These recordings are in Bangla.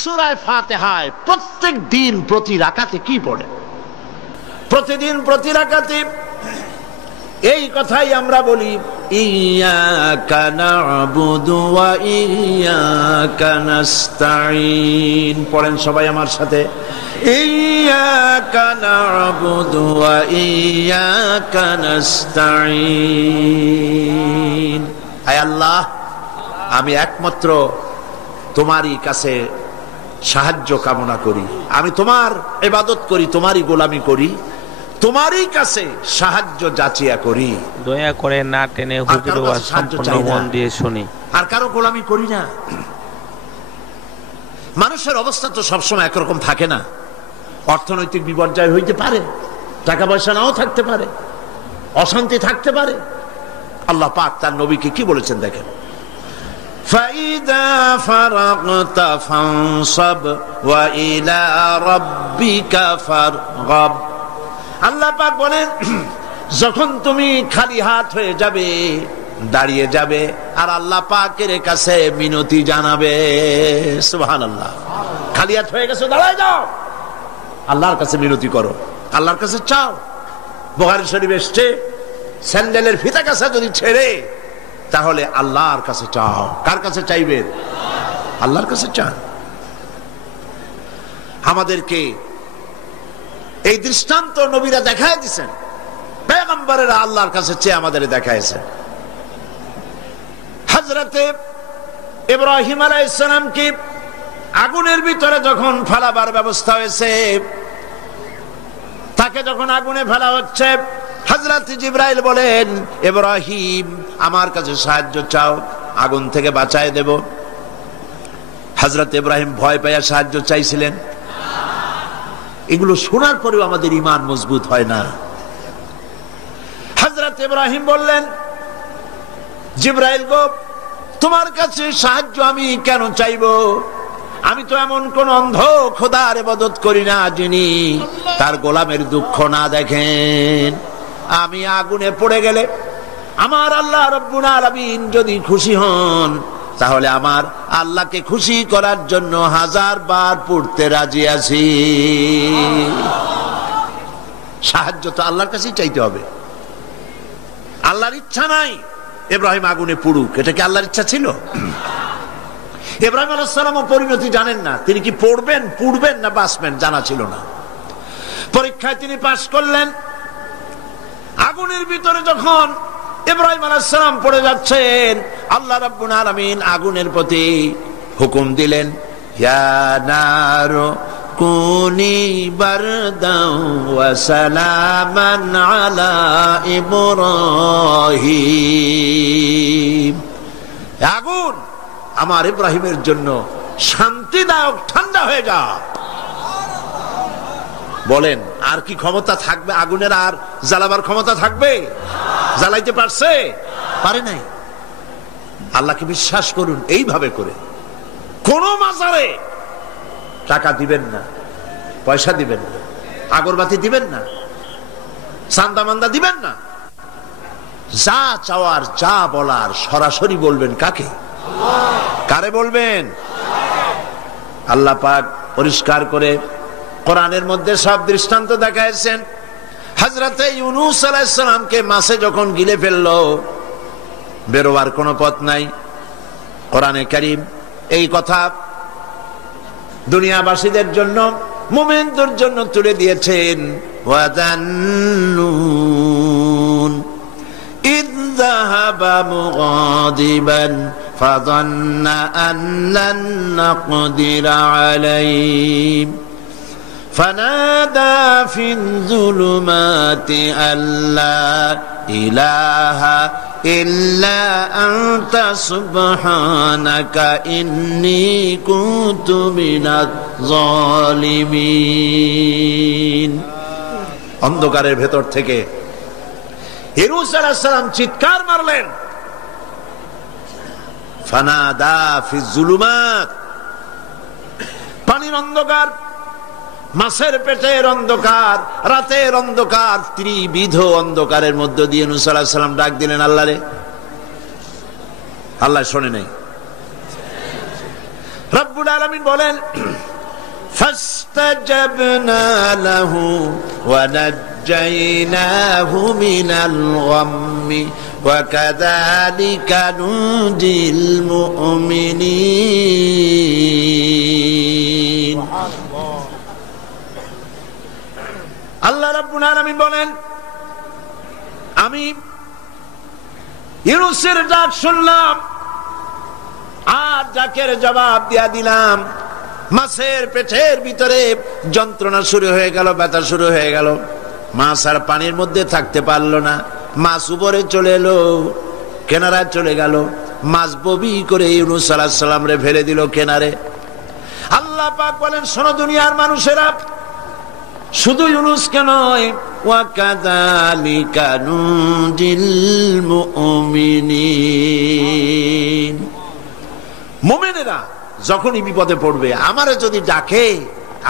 সূরা ফাতিহায় প্রত্যেক দিন প্রতি রাকাতে কি পড়ে? প্রতিদিন প্রতি রাকাতে এই কথাই আমরা বলি, ইয়্যাকা না'বুদু ওয়া ইয়্যাকা নাস্তাঈন। পড়েন সবাই আমার সাথে, ইয়্যাকা না'বুদু ওয়া ইয়্যাকা নাস্তাঈন। হে আল্লাহ, আমি একমাত্র তোমারই কাছে সাহায্য কামনা করি, আমি তোমার ইবাদত করি, তোমারই গোলামি করি, তোমারই কাছে সাহায্য যাচিয়া করি। দয়া করে না টেনে হুজুর ওয়াজ সম্পূর্ণ মন দিয়ে শুনি। আর কারো গোলামি করি না। মানুষের অবস্থা তো সবসময় একরকম থাকে না। অর্থনৈতিক বিপর্যয় হইতে পারে, টাকা পয়সা নাও থাকতে পারে, অশান্তি থাকতে পারে। আল্লাহ পাক তার নবীকে কি বলেছেন দেখেন, فَإِذَا فَرَغْتَ فَانصَبْ وَإِلَى رَبِّكَ فَارْغَب। আল্লাহ পাক বলেন, যখন তুমি খালি হাত হয়ে যাবে, দাঁড়িয়ে যাবে আর আল্লাহ পাকের কাছে মিনতি জানাবে। সুবহানাল্লাহ। খালি হাত হয়ে গেছো, দাঁড়ায় যাও, আল্লাহর কাছে মিনতি করো, আল্লাহর কাছে চাও। বুখারী শরীফ এসেছে, স্যান্ডেলের ফিতা কাছে যদি ছেড়ে তাহলে আল্লাহর কাছে চাও। কার কাছে চাইবেন? আল্লাহর কাছে চান। আমাদেরকে এই দৃষ্টান্ত নবীরা দেখায় দিয়েছেন, পয়গম্বরেরা আল্লাহর কাছে চেয়ে আমাদের দেখাইছেন। হযরতে ইব্রাহিম আলাইহিস সালামকে আগুনের ভিতরে যখন ফেলাবার ব্যবস্থা হয়েছে, তাকে যখন আগুনে ফেলা হচ্ছে, হযরত জিবরাইল বলেন, ইব্রাহিম আমার কাছে সাহায্য চাও, আগুন থেকে বাঁচায় দেব। হযরত ইব্রাহিম ভয় পেয়ে সাহায্য চাইছিলেন। এগুলো শোনার পরেও আমাদের ঈমান মজবুত হয় না। হযরত ইব্রাহিম বললেন, জিবরাইল গো, তোমার কাছে সাহায্য আমি কেন চাইবো? আমি তো এমন কোন অন্ধ খোদার ইবাদত করি না যিনি তার গোলামের দুঃখ না দেখেন। আমি আগুনে পড়ে গেলে আমার আল্লাহ রাব্বুল আলামিন যদি খুশি হন, তাহলে আমার আল্লাহকে খুশি করার জন্য 1000 বার পড়তে রাজি আছি। সাহায্য তো আল্লাহর কাছেই চাইতে হবে। আল্লাহর ইচ্ছা নাই ইব্রাহিম আগুনে পুড়ুক, এটা কি আল্লাহর ইচ্ছা ছিল? ইব্রাহিম আলাইহিস সালামও পরিণতি জানেন না, তিনি কি পড়বেন, পুড়বেন না বাঁচবেন জানা ছিল না। পরীক্ষায় তিনি পাশ করলেন। আগুনের ভিতরে যখন ইব্রাহিম আলাইহিস সালাম পড়ে যাচ্ছেন, আল্লাহ রাব্বুল আলামিন আগুনের প্রতি হুকুম দিলেন, ইয়া নারু কুনি বারদাও ওয়া সালামান আলা ইব্রাহিম। আগুন আমার ইব্রাহিমের জন্য শান্তিদায়ক ঠান্ডা হয়ে যা। বলেন, আর কি ক্ষমতা থাকবে? আগুনের আর জ্বালাবার ক্ষমতা থাকবে? জ্বালাইতে পারছে? পারে নাই। আল্লাহকে বিশ্বাস করুন এইভাবে করে। কোন মাজারে টাকা দিবেন না, পয়সা দিবেন না, আগরবাতি দিবেন না, চান্দা মান্দা দিবেন না। যা চাওয়ার, যা বলার সরাসরি বলবেন। কাকে? কারে বলবেন? আল্লাহ পাক পরিষ্কার করে কোরআনের মধ্যে সব দৃষ্টান্ত দেখাইছেন। হযরতে ইউনূস আলাইহিস সালামকে মাছে যখন গিলে ফেললো, বেরোবার কোনো পথ নাই, কোরআনে কারীম এই কথা দুনিয়াবাসীদের জন্য, মুমিনদের জন্য তুলে দিয়েছেন। ওয়াযান্নুন ইয যাহাবা মুগাদিবান ফাযান্না আন লান নাকদিরা আলাইহি فنادى في الظلمات أن لا إله إلا أنت سبحانك إني كنت من الظالمين। অন্ধকারের ভেতর থেকে ইউনূস আলাইহিস সালাম চিৎকার মারলেন, ফানাদা ফি যুলুমাত, পানির অন্ধকার, মাছের পেটের অন্ধকার, রাতের অন্ধকার, ত্রিবিধ অন্ধকারের মধ্য দিয়ে ইউনূস আলাইহিস সালাম ডাক দিলেন আল্লাহরে। আল্লাহ শোনে নাই। রব্বুল আলামিন বলেন ফাস্তাজাবনা লাহু ওয়া নাজ্জাইনাহু মিনাল গাম্মি ওয়া কাযালিকা নুজিল মুমিনিন। আল্লাহ রাব্বুল আলামিন বলেন আমি ইউনূসের ডাক শুনলাম আর ডাকের জবাব দিয়া দিলাম। মাছের পেটের ভিতরে যন্ত্রণা শুরু হয়ে গেল, ব্যথা শুরু হয়ে গেল। মাছ আর পানির মধ্যে থাকতে পারলো না। মাছ উপরে চলে এলো, কেনারায় চলে গেল। মাছ ববি করে ইউনূস আলাইহিস সালাম রে ফেলে দিল কেনারে। আল্লাহ পাক বলেন শোনো দুনিয়ার মানুষেরা, শুধু ইউনূসকে নয়, ওয়া কাযালিকা নুজিল মুমিনিন। মুমিনেরা যখনই বিপদে পড়বে আমারে যদি ডাকে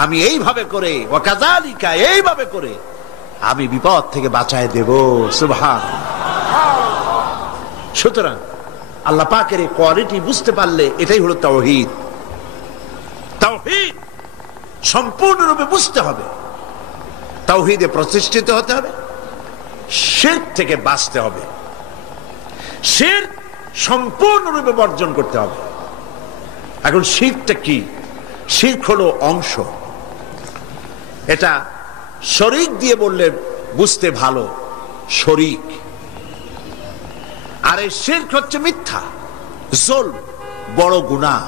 আমি এইভাবে করে, ওয়া কাযালিকা এইভাবে করে আমি বিপদ থেকে বাঁচায় দেব। সুবহানাল্লাহ। সুতরাং আল্লাহ পাকের এই কোয়ালিটি বুঝতে পারলে এটাই হলো তাওহীদ। তাওহীদ সম্পূর্ণরূপে বুঝতে হবে, তাওহীদে প্রতিষ্ঠিত হতে হবে, শিরক থেকে বাঁচতে হবে, শিরক সম্পূর্ণরূপে বর্জন করতে হবে। এখন শিরকটা কি? শিরক হলো অংশ। এটা শরীক দিয়ে বললে বুঝতে ভালো, শরীক। আর এই শিরক হচ্ছে মিথ্যা, জুলম, বড় গুনাহ।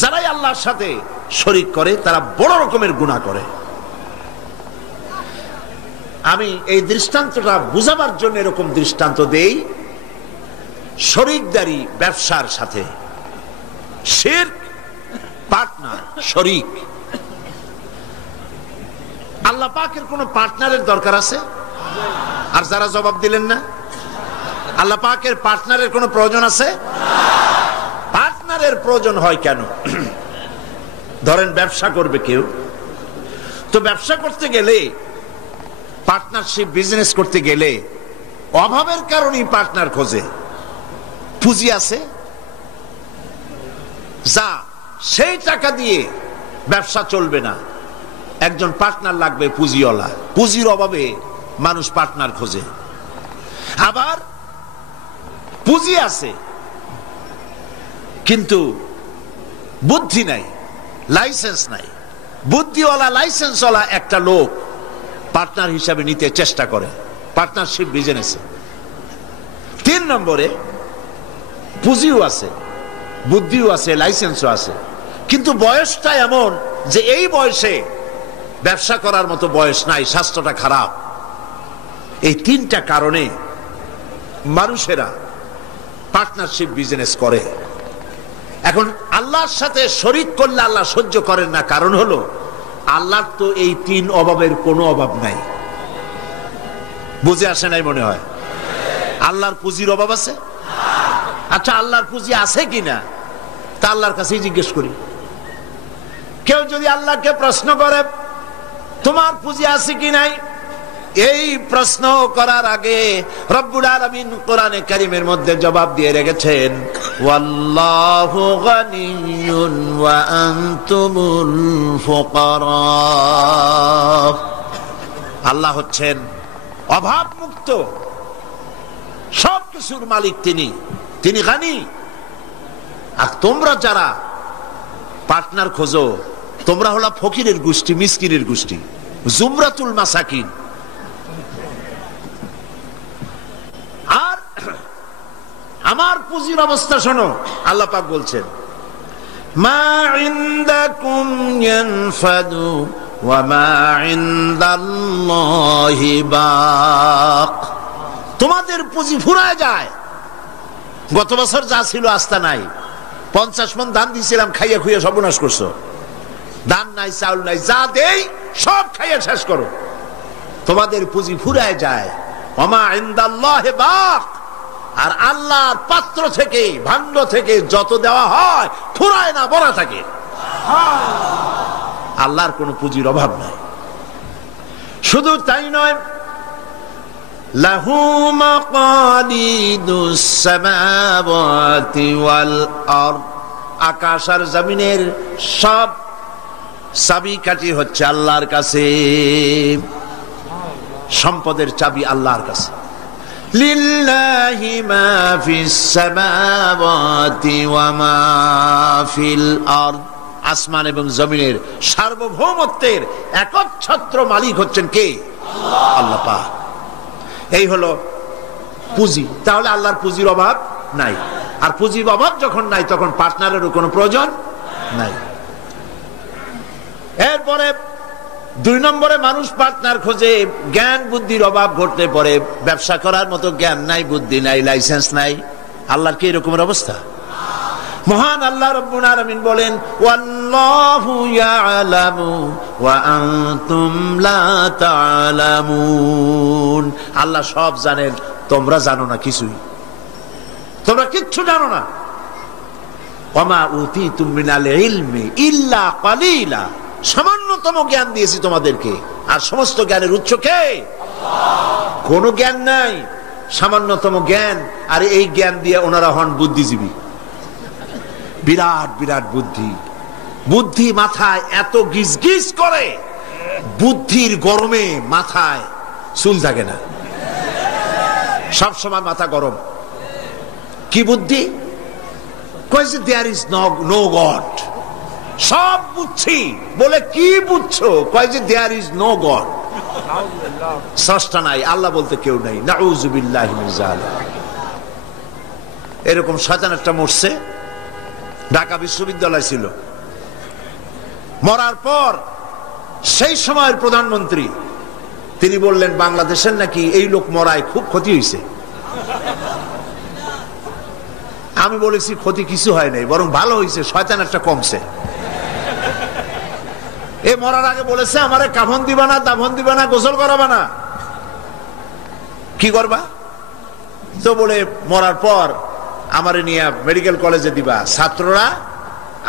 যারাই আল্লাহর সাথে শরীক করে তারা বড় রকমের গুনাহ করে। আমি এই দৃষ্টান্তটা বুঝাবার জন্য এরকম দৃষ্টান্ত দেই। শরীকদারি ব্যবসার সাথে, শিরক পার্টনার, শরীক। আল্লাহ পাকের কোন পার্টনারের দরকার আছে? আর যারা জবাব দিলেন না, আল্লাহ পাকের পার্টনারের কোন প্রয়োজন আছে? পার্টনারের প্রয়োজন হয় কেন? ধরেন ব্যবসা করবে কেউ, তো ব্যবসা করতে গেলে, পার্টনারশিপ বিজনেস করতে গেলে অভাবের কারণেই পার্টনার খোঁজে। পুঁজি আছে যা, সেই টাকা দিয়ে ব্যবসা চলবে না, একজন পার্টনার লাগবে পুঁজিওয়ালা। পুঁজির অভাবে মানুষ পার্টনার খোঁজে। আবার পুঁজি আছে কিন্তু বুদ্ধি নাই, লাইসেন্স নাই। বুদ্ধিওয়ালা লাইসেন্সওয়ালা একটা লোক পার্টনার হিসাবে নিতে চেষ্টা করে পার্টনারশিপ বিজনেসে। 3 নম্বরে পুঁজিও আছে, বুদ্ধিও আছে, লাইসেন্সও আছে, কিন্তু বয়সটা এমন যে এই বয়সে ব্যবসা করার মতো বয়স নাই, স্বাস্থ্যটা খারাপ। এই 3টা কারণে মানুষেরা পার্টনারশিপ বিজনেস করে। এখন আল্লাহর সাথে শরীক করলে আল্লাহ সহ্য করেন না, কারণ হলো আল্লাহর তো এই 3 অভাবের কোনো অভাব নাই। বুঝে আসে নাই মনে হয়? আল্লাহর পুঁজির অভাব আছে? আচ্ছা, আল্লাহর পুঁজি আছে কিনা তা আল্লাহর কাছেই জিজ্ঞেস করি। কেউ যদি আল্লাহকে প্রশ্ন করে তোমার পুঁজি আছে কি নাই, এই প্রশ্ন করার আগে রব্বুল আলামিন কোরআনে কারীমের মধ্যে জবাব দিয়ে রেখেছেন, ওয়াল্লাহু গানিয়্যুন ওয়া আনতুমুল ফুকারা। আল্লাহ হচ্ছেন অভাব মুক্ত, সবকিছুর মালিক তিনি, তিনি গানি। আর তোমরা যারা পার্টনার খোঁজো তোমরা হলো ফকিরের গোষ্ঠী, মিসকিনের গোষ্ঠী, জুমরাতুল মাসাকিন। আর আমার পুঁজির অবস্থা শোনো, আল্লাহ পাক বলছেন মা ইনদাকুম ইয়ানফাদু ওয়া মা ইনদাল্লাহি বাক। তোমাদের পুঁজি ফুরায় যায়। গত বছর যা ছিল আস্থা নাই, 50 মণ ধান দিয়েছিলাম, খাইয়া খুইয়া সর্বনাশ করছো। ধান নাই, চাউল নাই, যা দেই সব খাইয়া শেষ করো। তোমাদের পুঁজি ফুরায় যায়। ওমা ইনদাল্লাহি বাক। আর আল্লাহর পাত্র থেকে, ভাণ্ড থেকে যত দেওয়া হয় ফুরায় না, ভরা থাকে। আল্লাহর কোনো পুঁজির অভাব নাই। শুধু তাই নয়, লাহু মাকালিদুস সামাওয়াতি ওয়াল আরদ। আকাশ আর জমিনের সব চাবিকাঠি হচ্ছে আল্লাহর কাছে, সম্পদের চাবি আল্লাহর কাছে। লিল্লাহি মা ফিস সামাওয়াতি ওয়া মা ফিল আরদ, আসমান এবং জমিনের সার্বভৌমত্বের একচ্ছত্র মালিক হচ্ছেন কে? আল্লাহ পাক। এই হলো পুঁজি। তাহলে আল্লাহর পুঁজির অভাব নাই, আর পুঁজির অভাব যখন নাই তখন পার্টনারেরও কোনো প্রয়োজন নাই। এরপরে 2 নম্বরে মানুষ পার্টনার খোঁজে, জ্ঞান বুদ্ধির অভাব ঘটতে পড়ে। ব্যবসা করার মতো জ্ঞান নাই, বুদ্ধি নাই, লাইসেন্স নাই। আল্লাহর কি এরকমের অবস্থা? মহান আল্লাহ রাব্বুল আলামিন বলেন, ওয়াল্লাহু ইয়ালামু ওয়া আনতুম লা তা'লামুন। আল্লাহ সব জানেন, তোমরা জানো না কিছুই, তোমরা কিচ্ছু জানো না। ওয়ামা উতীতুম মিনাল ইলমি ইল্লা কালিলা, সামান্যতম জ্ঞান দিয়েছি তোমাদেরকে, আর সমস্ত জ্ঞানের উৎস কে? আল্লাহ। কোনো জ্ঞান নাই, সামান্যতম জ্ঞান, আর এই জ্ঞান দিয়ে ওনারা হন বুদ্ধিজীবী। বিরাট বিরাট বুদ্ধি, বুদ্ধি মাথায় এত গিজ গিজ করে, বুদ্ধির গরমে মাথায় চুল থাকে না, সব সময় মাথা গরম। কি বুদ্ধি? কইছে দেয়ার ইজ নো গড। সব বুঝছি বলে কি বুঝছো? কইছে দেয়ার ইজ নো গড, স্রষ্টা নাই, আল্লাহ বলতে কেউ নাই। নাউযুবিল্লাহি মিন যালিক। এরকম শয়তান একটা মরছে, ঢাকা বিশ্ববিদ্যালয় ছিল। মরার পর সেই সময়ের প্রধানমন্ত্রী তিনি বললেন, বাংলাদেশের নাকি এই লোক মরায় খুব ক্ষতি হয়েছে। আমি বলেছি ক্ষতি কিছু হয় নাই, বরং ভালো হয়েছে, শয়তান একটা কমছে। এ মরার আগে বলেছে, আমারে কাফন দিবা না, দাফন দিবা না, গোসল করাবা না। কি করবা? তো বলে মরার পর আমারে নিয়ে মেডিকেল কলেজে দিবা, ছাত্ররা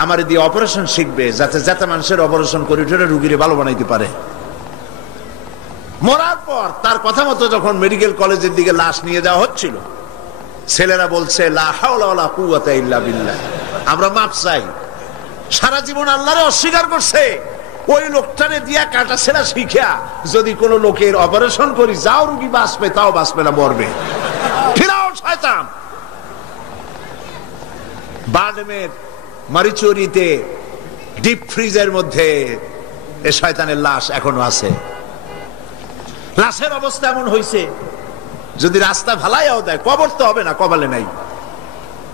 আমারে দিয়ে অপারেশন শিখবে, যাতে যাতে মানুষের অপারেশন করে উঠে রুগীরে ভালো বানাইতে পারে। মরার পর তার কথা মতো যখন মেডিকেল কলেজের দিকে লাশ নিয়ে যাওয়া হচ্ছিল, ছেলেরা বলছে, লা হাওলা ওয়ালা কুওয়াতা ইল্লা বিল্লাহ, আমরা মাপ চাই। সারা জীবন আল্লাহরে অস্বীকার করছে, ওই লোকটারে দিয়া কাটা ছেঁড়া শিখা যদি কোন লোকের অপারেশন করি, যাও রুগী বাঁচবে, তাও বাঁচবে না, মরবে। ফিরাও শয়তান। বাডমের মারিচুরিতে ডিপ ফ্রিজের মধ্যে এ শয়তানের লাশ এখনো আছে। লাশের অবস্থা এমন হয়েছে, যদি রাস্তা ভালাইও দেয়, কবর তো হবে না, কপালে নাই,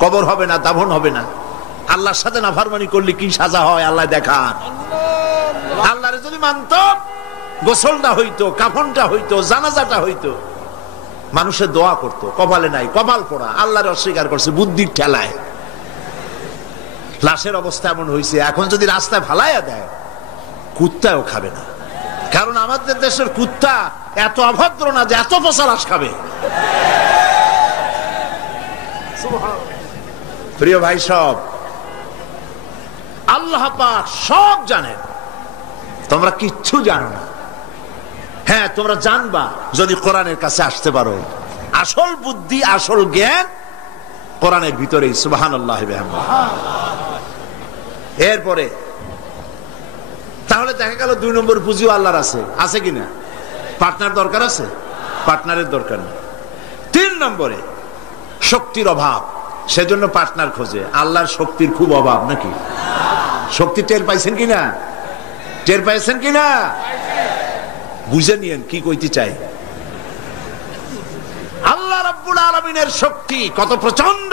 কবর হবে না, দাফন হবে না। আল্লাহর সাথে নাফরমানি করলে কি সাজা হয় আল্লাহ দেখান। আল্লাহরে যদি মানত, গোসলটা হইতো, কাফনটা হইতো, জানাজাটা হইতো, মানুষের দোয়া করতো, কপালে নাই, কপাল পোড়া, আল্লাহর অস্বীকার করছে বুদ্ধির ঠেলায়। লাশের অবস্থা এমন হয়েছে, এখন যদি রাস্তায় ভালাইয়া দেয়, কুত্তাও খাবে না। কারণ আমাদের দেশের কুত্তা এত অভদ্র না যে এত পচা লাশ খাবে। প্রিয় ভাই, সব আল্লাহ পাক সব জানেন, তোমরা কিচ্ছু জানো না। হ্যাঁ, তোমরা জানবা যদি কোরআনের কাছে আসতে পারো। আসল বুদ্ধি, আসল জ্ঞান কোরআনের ভিতরেই। সুবহানাল্লাহি ওয়া বিহামদিহি। এরপরে তাহলে দেখা গেল 2 নম্বর পুঁজিও আল্লাহর আছে, আছে কিনা? পার্টনার দরকার আছে? পার্টনারের দরকার নেই। 3 নম্বরে শক্তির অভাব, সেজন্য পার্টনার খোঁজে। আল্লাহর শক্তির খুব অভাব নাকি? শক্তি টের পাইছেন কিনা? টের পাইছেন কিনা? বুঝে নিয়েন কি কইতে চাই। আল্লাহ রাব্বুল আলামিনের শক্তি কত প্রচন্ড।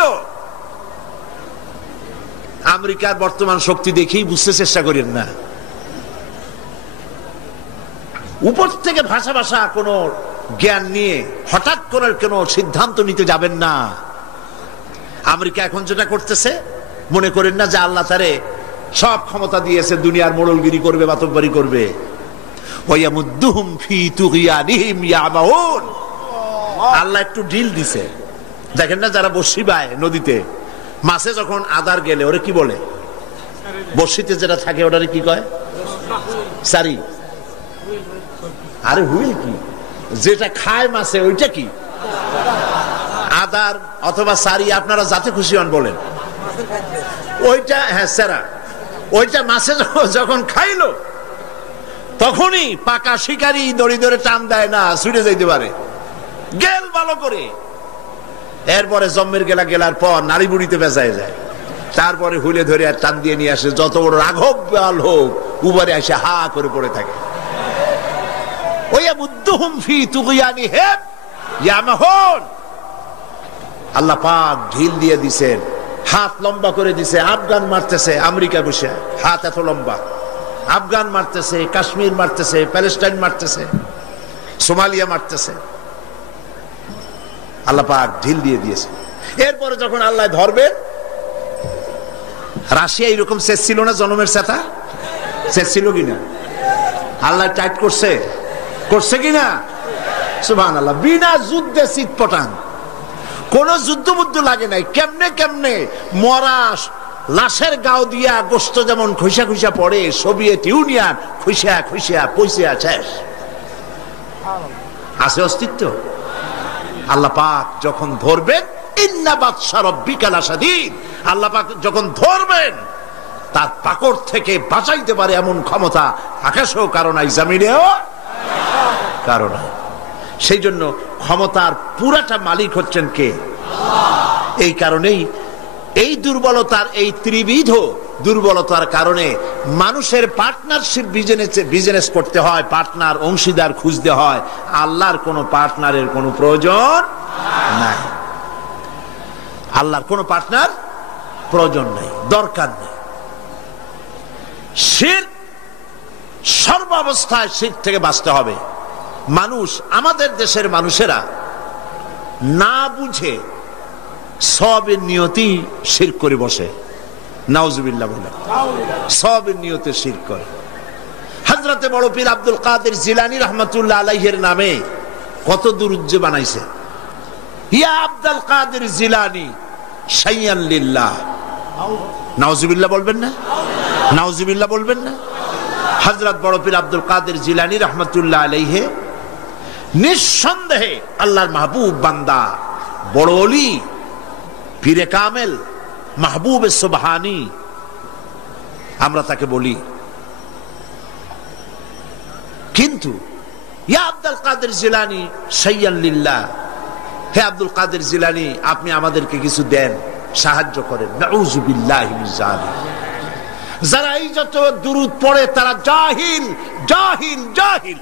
আমেরিকার বর্তমান শক্তি দেখেই বুঝতে চেষ্টা করেন না। উপর থেকে ভাষা ভাষা কোন জ্ঞান নিয়ে হঠাৎ করে কোন সিদ্ধান্ত নিতে যাবেন না। আমেরিকা এখন যেটা করতেছে, মনে করেন না যে আল্লাহ তারে সব ক্ষমতা দিয়েছে, দুনিয়ার মোড়লগিরি করবে, বাতববাড়ি করবে। ওয়ায়ামুদ্দুহুম ফি তুগয়ানিহিম ইয়ামাউন। আল্লাহ একটু ডিল দিছে। দেখেন না, যারা বড়শি বায় নদীতে, মাছে যখন আদার গেলে ওরে কি বলে? বড়শিতে যেটা থাকে ওটারে কি কয়? সারি। আরে হুইল কি? যেটা খায় মাছে ওইটা কি? আদার অথবা সারি, আপনারা যাতে খুশি হন বলেন। ওইটা, হ্যাঁ সেরা, ওইটা মাছে যখন খাইলো তখনই পাকা শিকারি দড়ি ধরে টান দেয় না, ছুটে যাইতে পারে, গেল ভালো করে। এরপরে জম্মের গেলা গেলার পর নারী বুড়িতে বেঁচায় যায়, তারপরে হুলে ধরে আর টান দিয়ে নিয়ে আসে। যত বড় রাঘব বাল হোক উবারে এসে হা করে পড়ে থাকে। আল্লাহ পাক ঢিল দিয়ে দিছেন, হাত লম্বা করে দিছে। আফগান মারতেছে আমেরিকা বসে, হাত এত লম্বা। আফগান মারতেছে, কাশ্মীর মারতেছে, প্যালেস্টাইন মারতেছে, সোমালিয়া মারতেছে। আল্লাহ পাক ঢিল দিয়ে দিয়েছে। এরপরে যখন আল্লাহ ধরবে, রাশিয়া এরকম শেষ ছিল না, জনমের সাথে শেষ ছিল কিনা? আল্লাহ টাইট করছে, করছে কিনা? সুবহানাল্লাহ। বিনা যুদ্ধে চিৎপটাং, কোন যুদ্ধ বুদ্ধ লাগে নাই। কেমনে কেমনে মরা লাশের গাও দিয়া গোস্ত যেমন খুইসা খুইসা পড়ে, সোভিয়েত ইউনিয়ন খুইসা খুইসা পয়সা শেষ। আছে অস্তিত্ব? আল্লাহ পাক যখন ধরবেন, ইন্না বাতশা রাব্বিকা লাশাদীদ, আল্লাহ পাক যখন ধরবেন তার পাকড় থেকে বাঁচাইতে পারে এমন ক্ষমতা আকাশেও কারো নাই, জমিনেও কারো নাই। সেই জন্য ক্ষমতার পুরাটা মালিক হচ্ছেন কে? এই কারণেই এই দুর্বলতার, এই ত্রিবিধ দুর্বলতার কারণে মানুষের পার্টনারশিপ বিজনেস করতে হয়, পার্টনার অংশীদার খুঁজতে হয়। আল্লাহর কোনো পার্টনারের কোনো প্রয়োজন নাই, আল্লাহর কোনো পার্টনার প্রয়োজন নেই, দরকার নেই। শিরক, সর্বাবস্থায় শিরক থেকে বাঁচতে হবে। মানুষ, আমাদের দেশের মানুষেরা না বুঝে সবের নিয়তি শিরক করে বসে। নাউজুবিল্লাহ বলে সবের নিয়তে শিরক করে। হযরতে বড় পীর আব্দুল কাদের জিলানী রাহমাতুল্লাহ আলাইহির নামে কত দুরূদ বানাইছে। ইয়া আব্দুল কাদের জিলানী শাইয়ান লিল্লাহ, নাউজুবিল্লাহ বলবেন না? নাউজুবিল্লাহ বলবেন না? হযরত বড় পীর আব্দুল কাদের জিলানী রাহমাতুল্লাহ আলাইহি নিঃসন্দেহে আল্লাহর মাহবুব বান্দা, বড় ওলি, পীরে কামেল, মাহবুবে সুবহানী আমরা তাকে বলি। কিন্তু ইয়া আব্দুল কাদের জিলানী শাইয়ান লিল্লাহ, হে আব্দুল কাদের জিলানী আপনি আমাদেরকে কিছু দেন, সাহায্য করেন। নাউযু বিল্লাহি মিন যালিক। যারা এই যত দুরূদ পড়ে তারা জাহিল, জাহিল, জাহিল।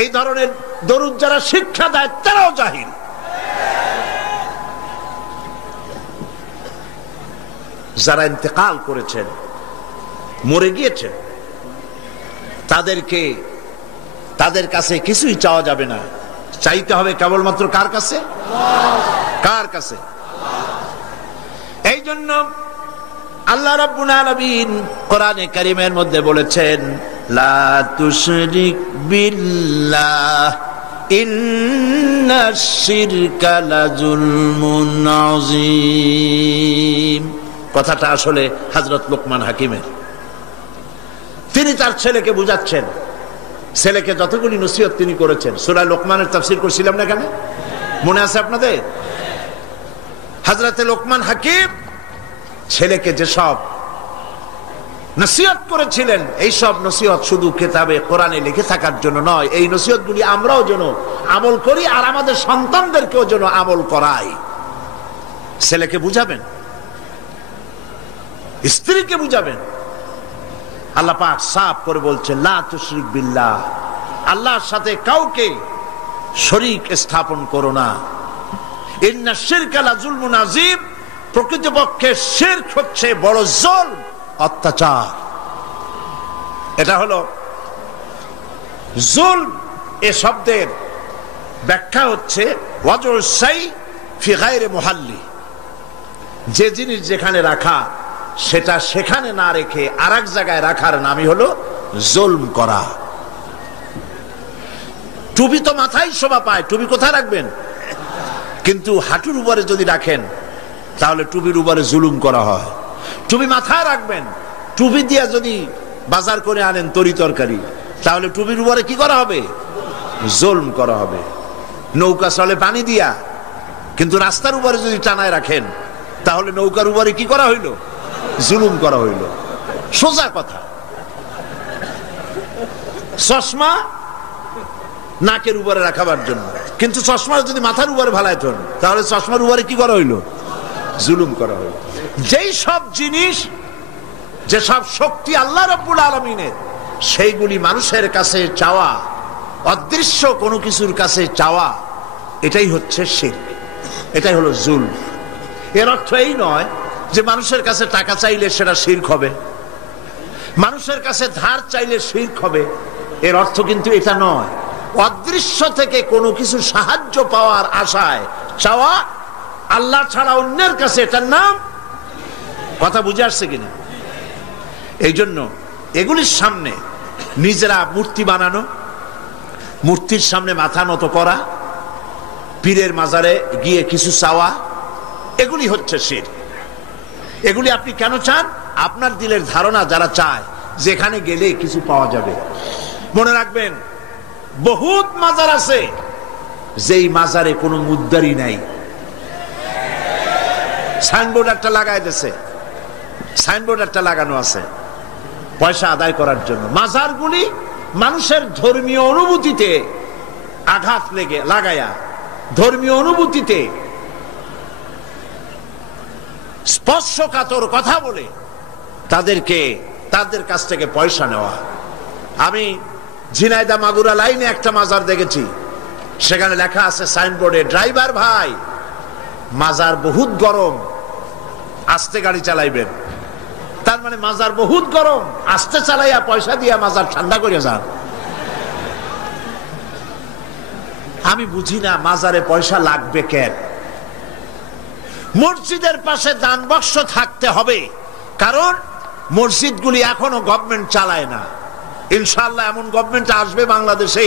এই ধরনের দরুদ যারা শিক্ষা দেয় তারাও জাহিল। যারা ইন্তেকাল করেছেন, মরে গিয়েছেন, তাদের কাছে কিছুই চাওয়া যাবে না, চাইতে হবে কেবলমাত্র কার কাছে? কার কাছে? এই জন্য আল্লাহ রাব্বুল আলামিন কোরআনে কারীমের মধ্যে বলেছেন, লা তুশরিক বিল্লাহ ইন্নাশ শিরকা লাযুলমুন আযীম। কথাটা আসলে হযরত লোকমান হাকিমের। তিনি তার ছেলেকে বুঝাচ্ছেন। ছেলেকে যতগুলি নসিহত তিনি করেছেন, সূরা লোকমানের তাফসীর করছিলাম না, কেন মনে আছে আপনাদের? হযরত লোকমান হাকিম ছেলেকে যেসব নসিহত করেছিলেন, এই সব নসিহত শুধু কিতাবে কোরআনে লিখে থাকার জন্য নয়, এই নসিহতগুলি আমরাও যেন আমল করি আর আমাদের সন্তানদেরকেও যেন আমল করাই। ছেলেকে বুঝাবেন, স্ত্রীকে বুঝাবেন। আল্লাহ পাক সাফ করে বলছেন, লা তুশরিক বিল্লাহ, আল্লাহর সাথে কাউকে শরীক স্থাপন করো না। ইন্নাশ শিরকা লাযুলমুন আযীম, প্রকৃতপক্ষে শিরক হচ্ছে বড় জুলম, অত্যাচার। এটা হলো জুলম। এ শব্দের ব্যাখ্যা হচ্ছে ওয়াজউল শাই ফি গায়রি মুহাল্লি, যে জিনিস যেখানে রাখা সেটা সেখানে না রেখে আরেক জায়গায় রাখার নামই হলো জুলম করা। টুপি তো মাথায় শোভা পায়, টুপি কোথায় রাখবেন? কিন্তু হাঁটুর উপরে যদি রাখেন তাহলে টুপির উপরে জুলুম করা হয়। টুপি মাথায় রাখবেন, টুপি দিয়া যদি বাজার করে আনেন তরি তরকারি, তাহলে টুপির উপরে কি করা হবে? জুলম করা হবে। নৌকা চলে পানি দিয়া, কিন্তু রাস্তার উপরে যদি টানায় রাখেন তাহলে নৌকার উপরে কি করা হইল? জুলুম করা হইল। সোজা কথা। চশমা নাকের উপরে রাখাবার জন্য, কিন্তু চশমা যদি মাথার উপরে ভালাইতেন তাহলে চশমার উপরে কি করা হইল? জুলুম করা হইল। যেই সব জিনিস, যেসব শক্তি আল্লাহ রাব্বুল আলামিনের, সেইগুলি মানুষের কাছে চাওয়া, অদৃশ্য কোনো কিছুর কাছে চাওয়া, এটাই হচ্ছে শিরক, এটাই হলো জুলম। এর অর্থ এই নয় যে মানুষের কাছে টাকা চাইলে সেটা শিরক হবে, মানুষের কাছে ধার চাইলে শিরক হবে, এর অর্থ কিন্তু এটা নয়। অদৃশ্য থেকে কোনো কিছু সাহায্য পাওয়ার আশায় চাওয়া আল্লাহ ছাড়া অন্যের কাছে, এটার নাম, কথা বুঝে আসছে কিনা? এই জন্য এগুলির সামনে নিজেরা মূর্তি বানানো, মূর্তির সামনে মাথা নত করা, পীরের মাজারে গিয়ে কিছু চাওয়া, এগুলি হচ্ছে শিরক। এগুলি আপনি কেন চান? আপনার দিলের ধারণা যারা চায় যেখানে গেলে কিছু পাওয়া যাবে। মনে রাখবেন, বহুত মাজার আছে যেই মাজারে কোনো মুদ্দারি নাই। সাইনবোর্ড একটা লাগাই দিয়েছে, সাইনবোর্ড একটা লাগানো আছে পয়সা আদায় করার জন্য। মাজারগুলি মানুষের ধর্মীয় অনুভূতিতে আঘাত লাগায়া, ধর্মীয় অনুভূতিতে স্পর্শকাতর কথা বলে তাদের কাছ থেকে পয়সা নেওয়া। আমি ঝিনাইদহ মাগুরা লাইনে একটা মাজার দেখেছি, সেখানে লেখা আছে সাইনবোর্ডে, ড্রাইভার ভাই মাজার বহুত গরম, আস্তে গাড়ি চালাইবেন। তার মানে মাজার বহুত গরম, আস্তে চালাইয়া পয়সা দিয়া মাজার ঠান্ডা করে যান। আমি বুঝি না মাজারে পয়সা লাগবে কেন? মসজিদের পাশে দান বাক্স থাকতে হবে, কারণ মসজিদগুলি এখনো গভর্নমেন্ট চালায় না। ইনশাআল্লাহ এমন গভর্নমেন্ট আসবে বাংলাদেশে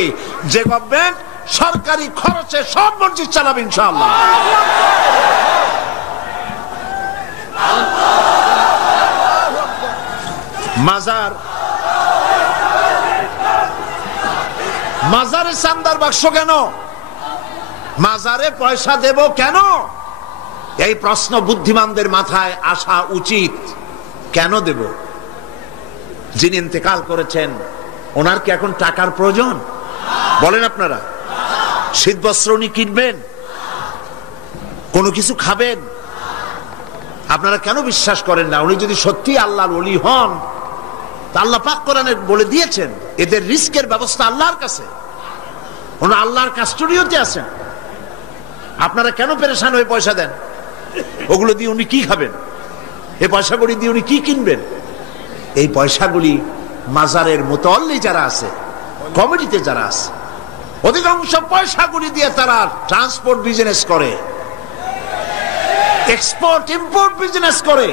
যে গভর্নমেন্ট সরকারি খরচে সব মসজিদ চালাবে ইনশাআল্লাহ। মাজারে চান্দার বাক্স কেন? মাজারে পয়সা দেব কেন? এই প্রশ্ন বুদ্ধিমানদের মাথায় আসা উচিত। কেন দেব? যিনি ইন্তেকাল করেছেন ওনার কি এখন টাকার প্রয়োজন? বলেন আপনারা। শীত বস্ত্র উনি কিনবেন, কোনো কিছু খাবেন। আপনারা কেন বিশ্বাস করেন না? উনি যদি সত্যি আল্লাহর ওলি হন, তা আল্লাহ পাক কোরআনে বলে দিয়েছেন এদের রিস্কের ব্যবস্থা আল্লাহর কাছে, ওনারা আল্লাহর কাস্টোডিওতে আছেন। আপনারা কেন পেরেশান হয়ে পয়সা দেন? ওগুলো দিয়ে উনি কি খাবেন? এই পয়সাগুলি দিয়ে উনি কি কিনবেন? এই পয়সাগুলি মাজারের মুতাল্লি যারা আছে, কমিটিতে যারা আছে, অধিকাংশ পয়সাগুলি দিয়ে তারা ট্রান্সপোর্ট বিজনেস করে, এক্সপোর্ট ইম্পোর্ট বিজনেস করে,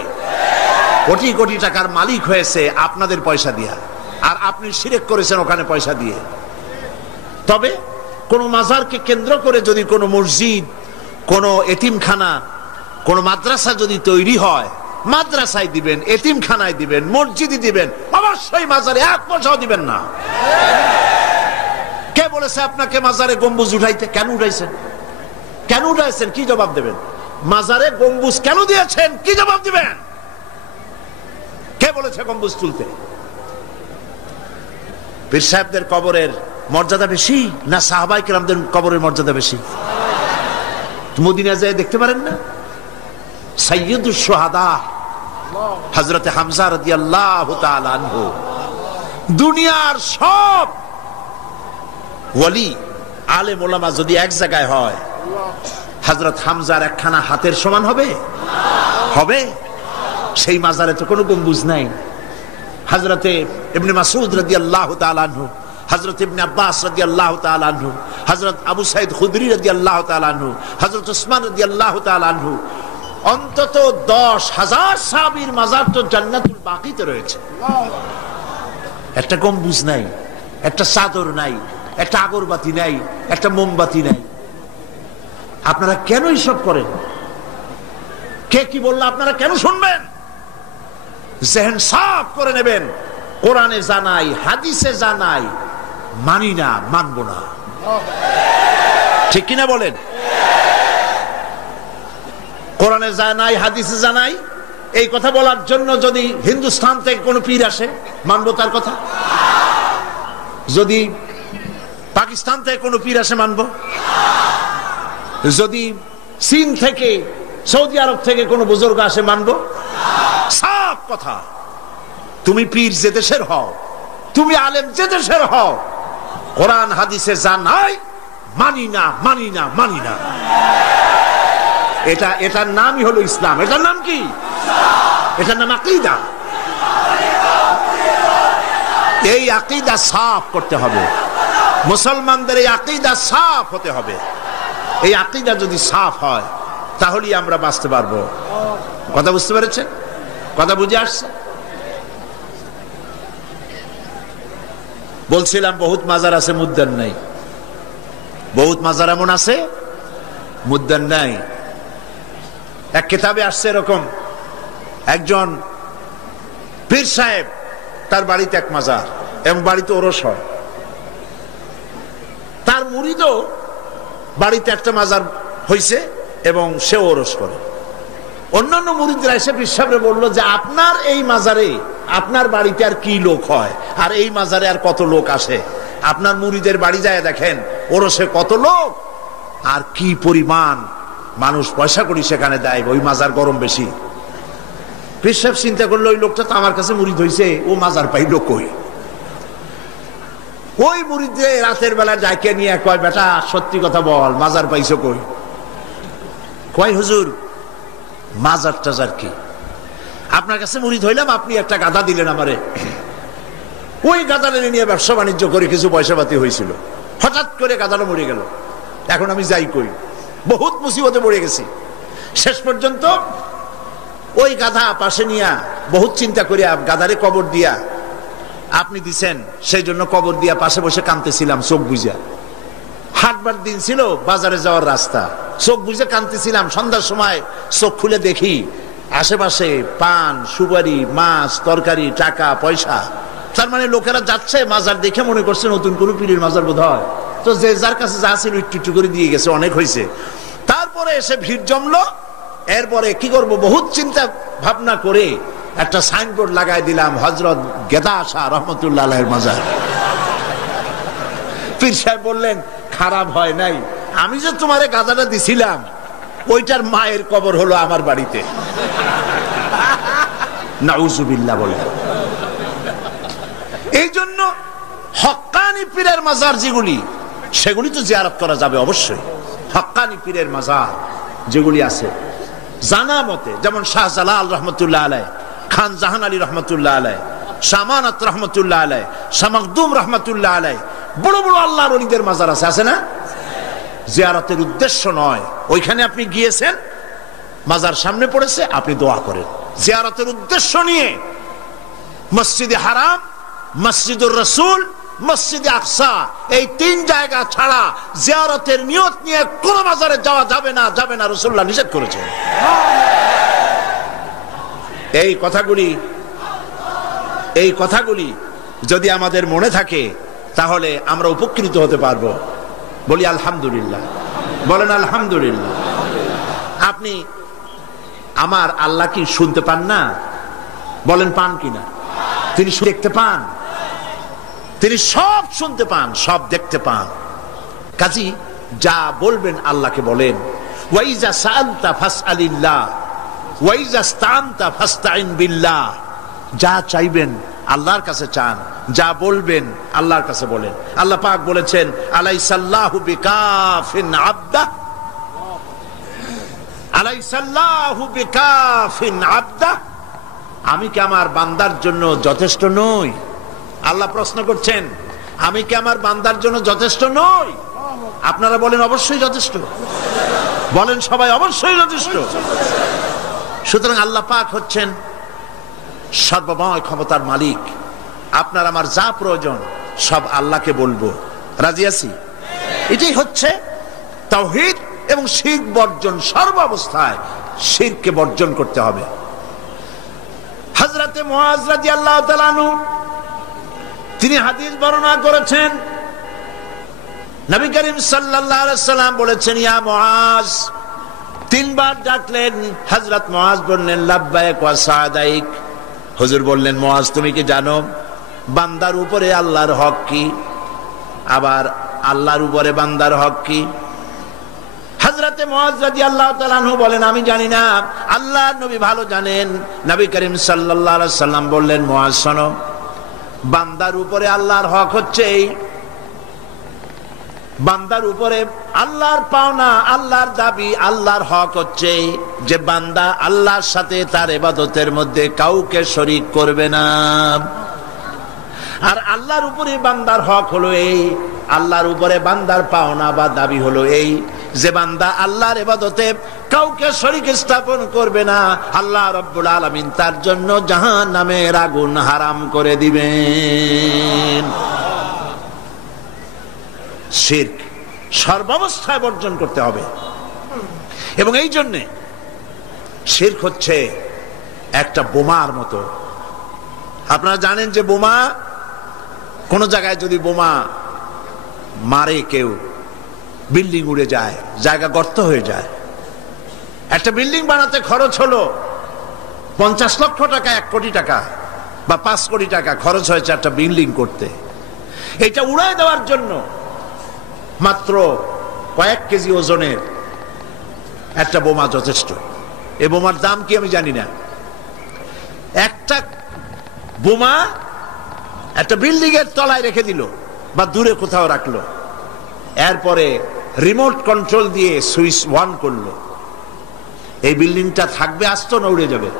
কোটি কোটি টাকার মালিক হয়েছে আপনাদের পয়সা দিয়া, আর আপনি শিরক করেছেন ওখানে পয়সা দিয়ে। তবে কোন মাজারকে কেন্দ্র করে যদি কোনো মসজিদ, কোনো এতিমখানা, কোন মাদ্রাসা যদি তৈরি হয়, মাদ্রাসায় দিবেন, এতিমখানায় দিবেন, মসজিদে দিবেন, অবশ্যই মাজারে এক পয়সাও দিবেন না। কে বলেছে আপনাকে মাজারে গম্বুজ উঠাইতে? কেন উঠাইছেন? কেন উঠাইছেন? কি জবাব দেবেন? মাজারে গম্বুজ কেন দিয়েছেন? কি জবাব দিবেন? কে বলেছে গম্বুজ তুলতে? পীর সাহেবদের কবরের মর্যাদা বেশি না সাহাবায়ে কেরামদের কবরের মর্যাদা বেশি? মদিনা যায় দেখতে পারেন না? সাইয়্যিদুশ শুহাদা হযরত হামজা রাদিয়াল্লাহু তাআলা আনহু, দুনিয়ার সব ওয়ালি আলেম ওলামা যদি এক জায়গায় হয়, হযরত হামজার একখানা হাতের সমান হবে? হবে? সেই মাজারে তো কোনো গম্বুজ নাই। হযরতে ইবনে মাসউদ রাদিয়াল্লাহু তাআলা আনহু, হযরত ইবনে আব্বাস রাদিয়াল্লাহু তাআলা আনহু, হযরত আবু সাঈদ খুদরি রাদিয়াল্লাহু তাআলা আনহু, হযরত উসমান রাদিয়াল্লাহু তাআলা আনহু, অন্তত 10,000 সাহাবীর মাজার তো জান্নাতুল বাকিতে রয়েছে। একটা গম্বুজ নাই, একটা চাদর নাই, একটা আগরবাতি নাই, একটা মোমবাতি নাই। আপনারা কেন এসব করেন? কে কি বললো আপনারা কেন শুনবেন? জেহেন সাফ করে নেবেন। কোরআনে জানাই, হাদিসে জানাই, মানি না, মানব না। ঠিক কিনা বলেন? কোরআনে জানাই, হাদিসে জানাই, এই কথা বলার জন্য যদি হিন্দুস্তান থেকে কোনো পীর আসে, মানবো তার কথা? যদি পাকিস্তান থেকে কোনো পীর আসে, মানবো? যদি চীন থেকে, সৌদি আরব থেকে কোনো বুজুর্গ আসে, মানবো? সাফ কথা। তুমি পীর যে দেশের হও, তুমি আলেম যে দেশের হও, কোরআন হাদিসে জানাই মানি না, মানি না, মানি না। এটার নামই হলো ইসলাম। এটার নাম কি? এটার নাম আকীদা। এই আকীদা সাফ করতে হবে, মুসলমানদের এই আকীদা সাফ হতে হবে। এই আকীদা যদি সাফ হয় তাহলেই আমরা বাঁচতে পারবো। কথা বুঝতে পেরেছেন? কথা বুঝে আসছে? বলছিলাম বহুত মাজার আছে, মুদ্দান নাই। বহুত মাজার এমন আছে, মুদ্দান নাই। এক কিতাবে আসছে এরকম, একজন পীর সাহেব, তার বাড়িতে এক মাজার এবং বাড়িতে ওরস হয়। তার মুরিদও বাড়িতে একটা মাজার হয়েছে এবং সে ওরস করে। অন্যান্য মুরিদরা এসে পীর সাহেবরে বললো যে আপনার এই মাজারে, আপনার বাড়িতে আর কি লোক হয়, আর এই মাজারে আর কত লোক আসে? আপনার মুরিদের বাড়ি যায় দেখেন, ওরসে কত লোক আর কি পরিমাণ মানুষ পয়সা করি সেখানে দেয়, ওই মাজার গরম বেশি। পীর সাহেব চিন্তা করলো, ওই লোকটা তো আমার কাছে মুরিদ হয়েছে, ও মাজার পাইলো কই? ওই মুরিদে রাতের বেলা যাকে নিয়ে কয়, বেটা সত্যি কথা বল, মাজার পাইছো কই? কয় হুজুর মাজার টাজার কি, আপনার কাছে মুরিদ হইলাম, আপনি একটা গাধা দিলেন আমারে, ওই গাধাটা নিয়ে ব্যবসা বাণিজ্য করে কিছু পয়সা পাতি হয়েছিল, হঠাৎ করে গাধাটা মরে গেল, এখন আমি যাই কই? বহুত মুসিবতে পড়ে গেছি। শেষ পর্যন্ত ওই গাধা পাশে নিয়া বহুত চিন্তা করিয়া গাধারে কবর দিয়া, আপনি দিছেন সেই জন্য কবর দিয়া পাশে বসে কাঁদতেছিলাম চোখ বুঝা। হাটবার দিন ছিল, বাজারে যাওয়ার রাস্তা, চোখ বুঝে কাঁদতেছিলাম। সন্ধ্যার সময় চোখ খুলে দেখি আশেপাশে পান, সুপারি, মাছ, তরকারি, টাকা পয়সা। তার মানে লোকেরা যাচ্ছে, মাজার দেখে মনে করছে নতুন কোনো পীরের মাজার বোধ হয়, তো যে যার কাছে যা ছিল একটু একটু করে দিয়ে গেছে, অনেক হয়েছে। তারপরে এসে ভিড় জমলো। এরপরে কি করব, বহুত চিন্তা ভাবনা করে একটা সাইনবোর্ড লাগাই দিলাম, হযরত গেদা শাহ রহমতুল্লাহ আলাইহির মাজার। পীর সাহেব বললেন, খারাপ হয় নাই, আমি যে তোমারে গাধাটা দিছিলাম ওইটার মায়ের কবর হলো আমার বাড়িতে। নাউজুবিল্লাহ বলে। এই জন্য হক্কানি পীরের মাজার যেগুলি, সেগুলি তো জিয়ারত করা যাবে অবশ্যই। হক্কানি পীরের মাজার যেগুলি আছে জানা মতে, যেমন শাহজালাল রহমতুল্লাহ আলাইহ, খান জাহান আলী রহমতুল্লাহ আলাইহ, শামানাত রহমতুল্লাহ আলাইহ, শামাকদুম রহমতুল্লাহ আলাইহ, বড় বড় আল্লাহর ওলিদের মাজার আছে, আছে না? জিয়ারতের উদ্দেশ্য নয়, ওইখানে আপনি গিয়েছেন, মাজার সামনে পড়েছে, আপনি দোয়া করেন। জিয়ারতের উদ্দেশ্য নিয়ে মসজিদে হারাম, মসজিদুর রাসূল, মসজিদে আকসা, এই তিন জায়গা ছাড়া জিয়ারতের নিয়ত নিয়ে কোন মাজারে যাওয়া যাবে না, যাবে না, রাসূলুল্লাহ নিষেধ করেছেন। এই কথাগুলি যদি আমাদের মনে থাকে তাহলে আমরা উপকৃত হতে পারবো। বলি আলহামদুলিল্লাহ, বলেন আলহামদুলিল্লাহ। আপনি আমার আল্লাহ কি শুনতে পান না? বলেন পান কিনা? তিনি দেখতে পান, তিনি সব শুনতে পান, সব দেখতে পান। কাজী যা বলবেন আল্লাহকে বলেন। ওয়াইজা সাআলতা ফাসআলিল্লাহ ওয়াইজা ইসতাআনতা ফাসতাইন বিল্লাহ। যা চাইবেন আল্লাহর কাছে চান, যা বলবেন আল্লাহর কাছে বলেন। আল্লাহ পাক বলেছেন, আলাইসাল্লাহু বিকাফিন আবদা, আলাইসাল্লাহু বিকাফিন আবদা। আমি কি আমার বান্দার জন্য যথেষ্ট নই? আল্লাহ প্রশ্ন করছেন, আমি কি আমার বান্দার জন্য যথেষ্ট নই? আপনারা বলেন অবশ্যই যথেষ্ট, বলেন সবাই অবশ্যই যথেষ্ট। সুতরাং আল্লাহ পাক হচ্ছেন সর্বময় ক্ষমতার মালিক। আপনার আমার যা প্রয়োজন সব আল্লাহকে বলবো, রাজি আছি? এটাই হচ্ছে তাওহীদ এবং শিরক বর্জন। সর্বাবস্থায় শিরককে বর্জন করতে হবে। হযরতে মুআজ রাদিয়াল্লাহু তাআলা আনহু তিনি হাদিস বর্ণনা করেছেন, নবী করিম সাল্লাল্লাহু আলাইহি সাল্লাম বলেছেন, ইয়া মুআজ তিনবার ডাকলেন। হযরত মুআজ বললেন লাব্বাইক ওয়া সাদাইক। হুজুর বললেন মুআজ তুমি কি জানো বান্দার উপরে আল্লাহর হক কি, আবার আল্লাহর উপরে বান্দার হক কি? হযরতে মুআজ রাদিয়াল্লাহু তাআলা আনহু বলেন আমি জানি না, আল্লাহর নবী ভালো জানেন। নবী করিম সাল্লাল্লাহু আলাইহি সাল্লাম বললেন মুআজ শোনো, বান্দার উপরে আল্লাহর হক হচ্ছে এই, বান্দার উপরে আল্লাহর পাওনা, আল্লাহর দাবি, আল্লাহর হক হচ্ছে যে বান্দা আল্লাহর সাথে তার ইবাদতের মধ্যে কাউকে শরীক করবে না। আর আল্লাহর উপরে বান্দার হক হলো এই, আল্লাহর উপরে বান্দার পাওনা বা দাবি হলো এই যে বান্দা আল্লাহর ইবাদতে কাউকে শরীক স্থাপন করবে না। আল্লাহ রাব্বুল আলামিন তার জন্য জাহান্নামের আগুন হারাম করে দিবেন। শিরক সর্বাবস্থায় বর্জন করতে হবে। এবং এই জন্যে শিরক হচ্ছে একটা বোমার মতো। আপনারা জানেন যে বোমা, কোন জায়গায় যদি বোমা মারে কেউ, বিল্ডিং উড়ে যায়, জায়গা গর্ত হয়ে যায়। একটা বিল্ডিং বানাতে খরচ হলো 50 লক্ষ টাকা, 1 কোটি টাকা বা 5 কোটি টাকা খরচ হয়েছে একটা বিল্ডিং করতে। এটা উড়ায় দেওয়ার জন্য মাত্র কয়েক কেজি ওজনের একটা বোমা যথেষ্ট। এই বোমার দাম কি আমি জানি না। একটা বোমা একটা বিল্ডিং এর তলায় রেখে দিল বা দূরে কোথাও রাখলো, এরপরে রিমোট কন্ট্রোল দিয়ে সুইচ অন করলো, এই বিল্ডিংটা থাকবে আস্ত না উড়ে যাবে?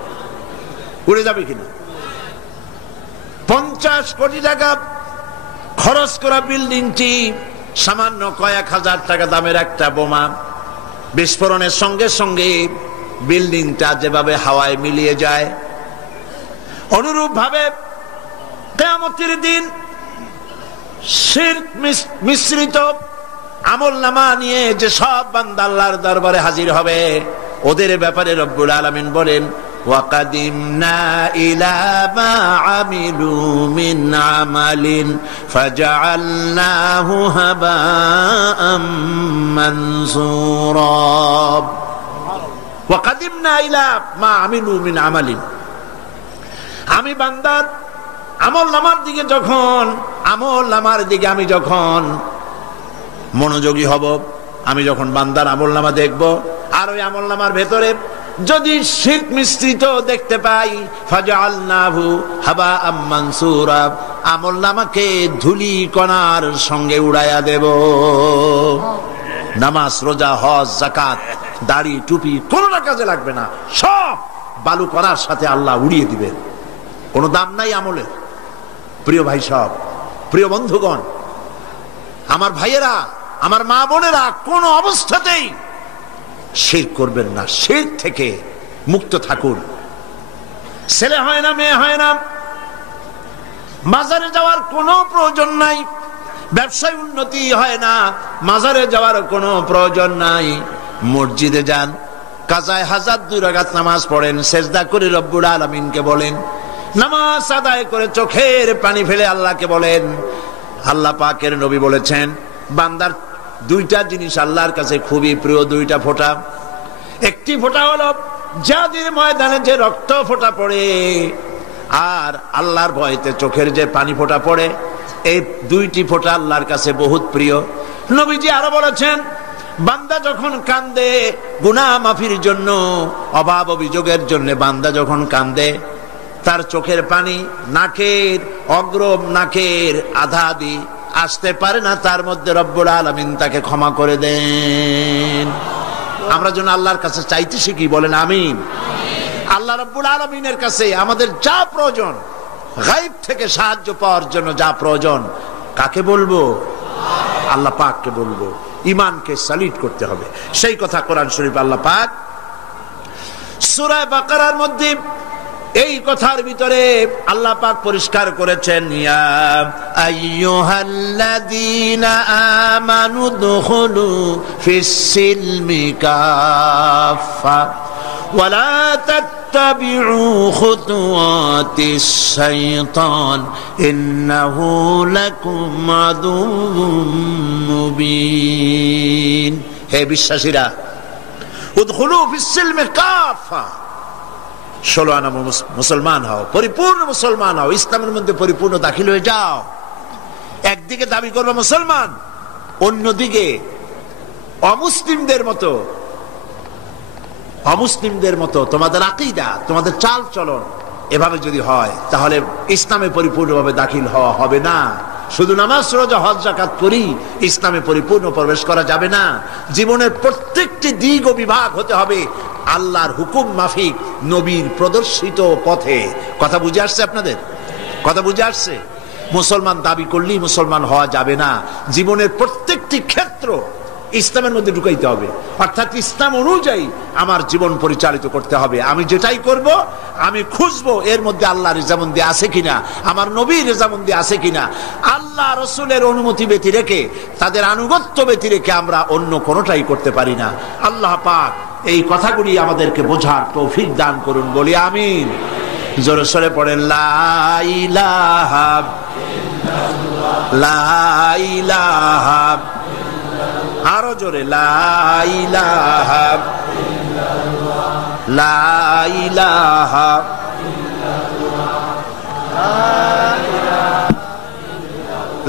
উড়ে যাবে কিনা? 50 কোটি টাকা খরচ করা বিল্ডিংটি সামান্য কয়েক হাজার টাকা দামের একটা বোমা বিস্ফোরণের সঙ্গে সঙ্গে বিল্ডিংটা যেভাবে হাওয়ায় মিলিয়ে যায়, অনুরূপ ভাবে কিয়ামতের দিন শিরক মিশ্রিত আমলনামা নিয়ে যে সব বান্দা আল্লাহর দরবারে হাজির হবে, ওদের ব্যাপারে রব্বুল আলামিন বলেন ওয়াকাদিমনা ইলা মা আমিলু মিন আমালিন ফাজআলনাহু হাবাআম মানসুরা। ওয়াকাদিমনা ইলা মা আমিলু মিন আমালিন, আমি বান্দার আমলনামার দিকে আমি যখন মনোযোগী হব, আমি যখন বান্দার আমলনামা দেখব, আর ওই আমলনামার ভেতরে যদি শিরক মিশ্রিত দেখতে পাই, ফাজআলনাহু হাবাআম মানসুরা, আমলনামাকে ধুলি কণার সঙ্গে উড়াইয়া দেব। নামাজ, রোজা, হজ, যাকাত, দাড়ি, টুপি কোনটা কাজে লাগবে না, সব বালু কণার সাথে আল্লাহ উড়িয়ে দিবেন। কোনো দাম নাই আমলের। প্রিয় ভাই সব, প্রিয় বন্ধুগণ, আমার ভাইয়েরা, আমার মা বোনেরা, কোন অবস্থাতেই শিরক করবেন না। শিরক থেকে মুক্ত থাকুন। ছেলে হয় না, মেয়ে হয় না, মাজারে যাওয়ার কোনো প্রয়োজন নাই। ব্যবসায় উন্নতি হয় না, মাজারে যাওয়ার কোনো প্রয়োজন নাই। মসজিদে যান, কাজায় হাজার 2 রাকাত নামাজ পড়েন, সেজদা করে রব্বুল আলামিনকে বলেন, নামাজ আদায় করে চোখের পানি ফেলে আল্লাহকে বলেন। আল্লাহ পাকের নবী বলেছেন বান্দার 2টা জিনিস আল্লাহর কাছে খুবই প্রিয়, 2টা ফোঁটা। একটি ফোঁটা হলো জিহাদের ময়দানে যে রক্ত ফোঁটা পড়ে, আর আল্লাহর ভয়তে চোখের যে পানি ফোঁটা পড়ে, এই 2টি ফোঁটা আল্লাহর কাছে বহুত প্রিয়। নবীজি আরো বলেছেন বান্দা যখন কান্দে গুনাহ মাফির জন্য, অভাব অভিযোগের জন্য বান্দা যখন কান্দে, তার চোখের পানি নাকের অগ্রম, নাকের আধা দি আসতে পারে না, তার মধ্যে রব্বুল আলামিন তাকে ক্ষমা করে দেন। আমরা যেন আল্লাহর কাছে চাইতে শিখি, বলেন আমিন। আল্লাহ রব্বুল আলামিনের কাছে আমাদের যা প্রয়োজন, গায়ব থেকে সাহায্য পাওয়ার জন্য যা প্রয়োজন, কাকে বলবো? আল্লাহ পাককে বলবো। ঈমানকে সালিট করতে হবে। সেই কথা কোরআন শরীফ আল্লাহ পাক সূরা বাকারার মধ্যে এই কথার ভিতরে আল্লাহ পাক পরিষ্কার করেছেন, ইয়া আইয়ুহাল্লাযীনা আমানু দুখুলু ফিস-সিলমি কাফা ওয়া লা তাত্তাবিউ খুতুওয়াতিস শাইতান ইন্নাহু লাকুম আদুউম মুবিন। হে বিশ্বাসীরা, উদখুলু ফিস-সিলমি কাফা, 16 আনা মুসলমান হও, পরিপূর্ণ মুসলমান হও, ইসলামের মধ্যে পরিপূর্ণ দাখিল হয়ে যাও। একদিকে দাবি করবে মুসলমান, অন্যদিকে অমুসলিমদের মতো তোমাদের আকীদা, তোমাদের চাল চলন এভাবে যদি হয়, তাহলে ইসলামে পরিপূর্ণভাবে দাখিল হওয়া হবে না। শুধু নামাজ, রোজা, হজ, যাকাত করি ইসলামে পরিপূর্ণ প্রবেশ করা যাবে না। জীবনের প্রত্যেকটি দিক ও বিভাগ হতে হবে আল্লাহর হুকুম মাফিক, নবীর প্রদর্শিত পথে। কথা বুঝে আসছে আপনাদের? কথা বুঝে আসছে? মুসলমান দাবি করলেই মুসলমান হওয়া যাবে না। জীবনের প্রত্যেকটি ক্ষেত্র ইসলামের মধ্যে ঢুকাইতে হবে, অর্থাৎ ইসলাম অনুযায়ী আমার জীবন পরিচালিত করতে হবে। আমি যেটাই করব আমি খুঁজবো এর মধ্যে আল্লাহ রেজামন্দি আছে কিনা, আমার নবীর রেজামন্দি আছে কিনা। আল্লাহ রসুলের অনুমতি ব্যতি রেখে, তাদের আনুগত্য ব্যতি রেখে আমরা অন্য কোনোটাই করতে পারি না। আল্লাহ পাক এই কথাগুলি আমাদেরকে বোঝার তৌফিক দান করুন, বলি আমিন। জোরে সরে পড়েন লা ইলাহা লা ইলাহা, আরো জোরে লা ইলাহা লা ইলাহা